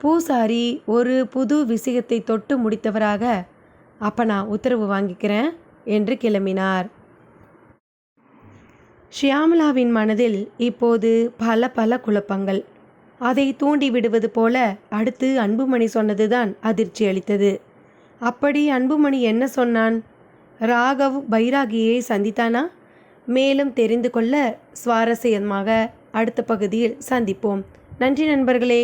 பூசாரி ஒரு புது விஷயத்தை தொட்டு முடித்தவராக, அப்போ நான் உத்தரவு வாங்கிக்கிறேன் என்று கிளம்பினார். ஷியாமளாவின் மனதில் இப்போது பல குழப்பங்கள். அதை தூண்டி விடுவது போல அடுத்து அன்புமணி சொன்னதுதான் அதிர்ச்சி அளித்தது. அப்படி அன்புமணி என்ன சொன்னான்? ராகவ் பைராகியை சந்தித்தானா? மேலும் தெரிந்து கொள்ள சுவாரஸ்யமாக அடுத்த பகுதியில் சந்திப்போம். நன்றி நண்பர்களே.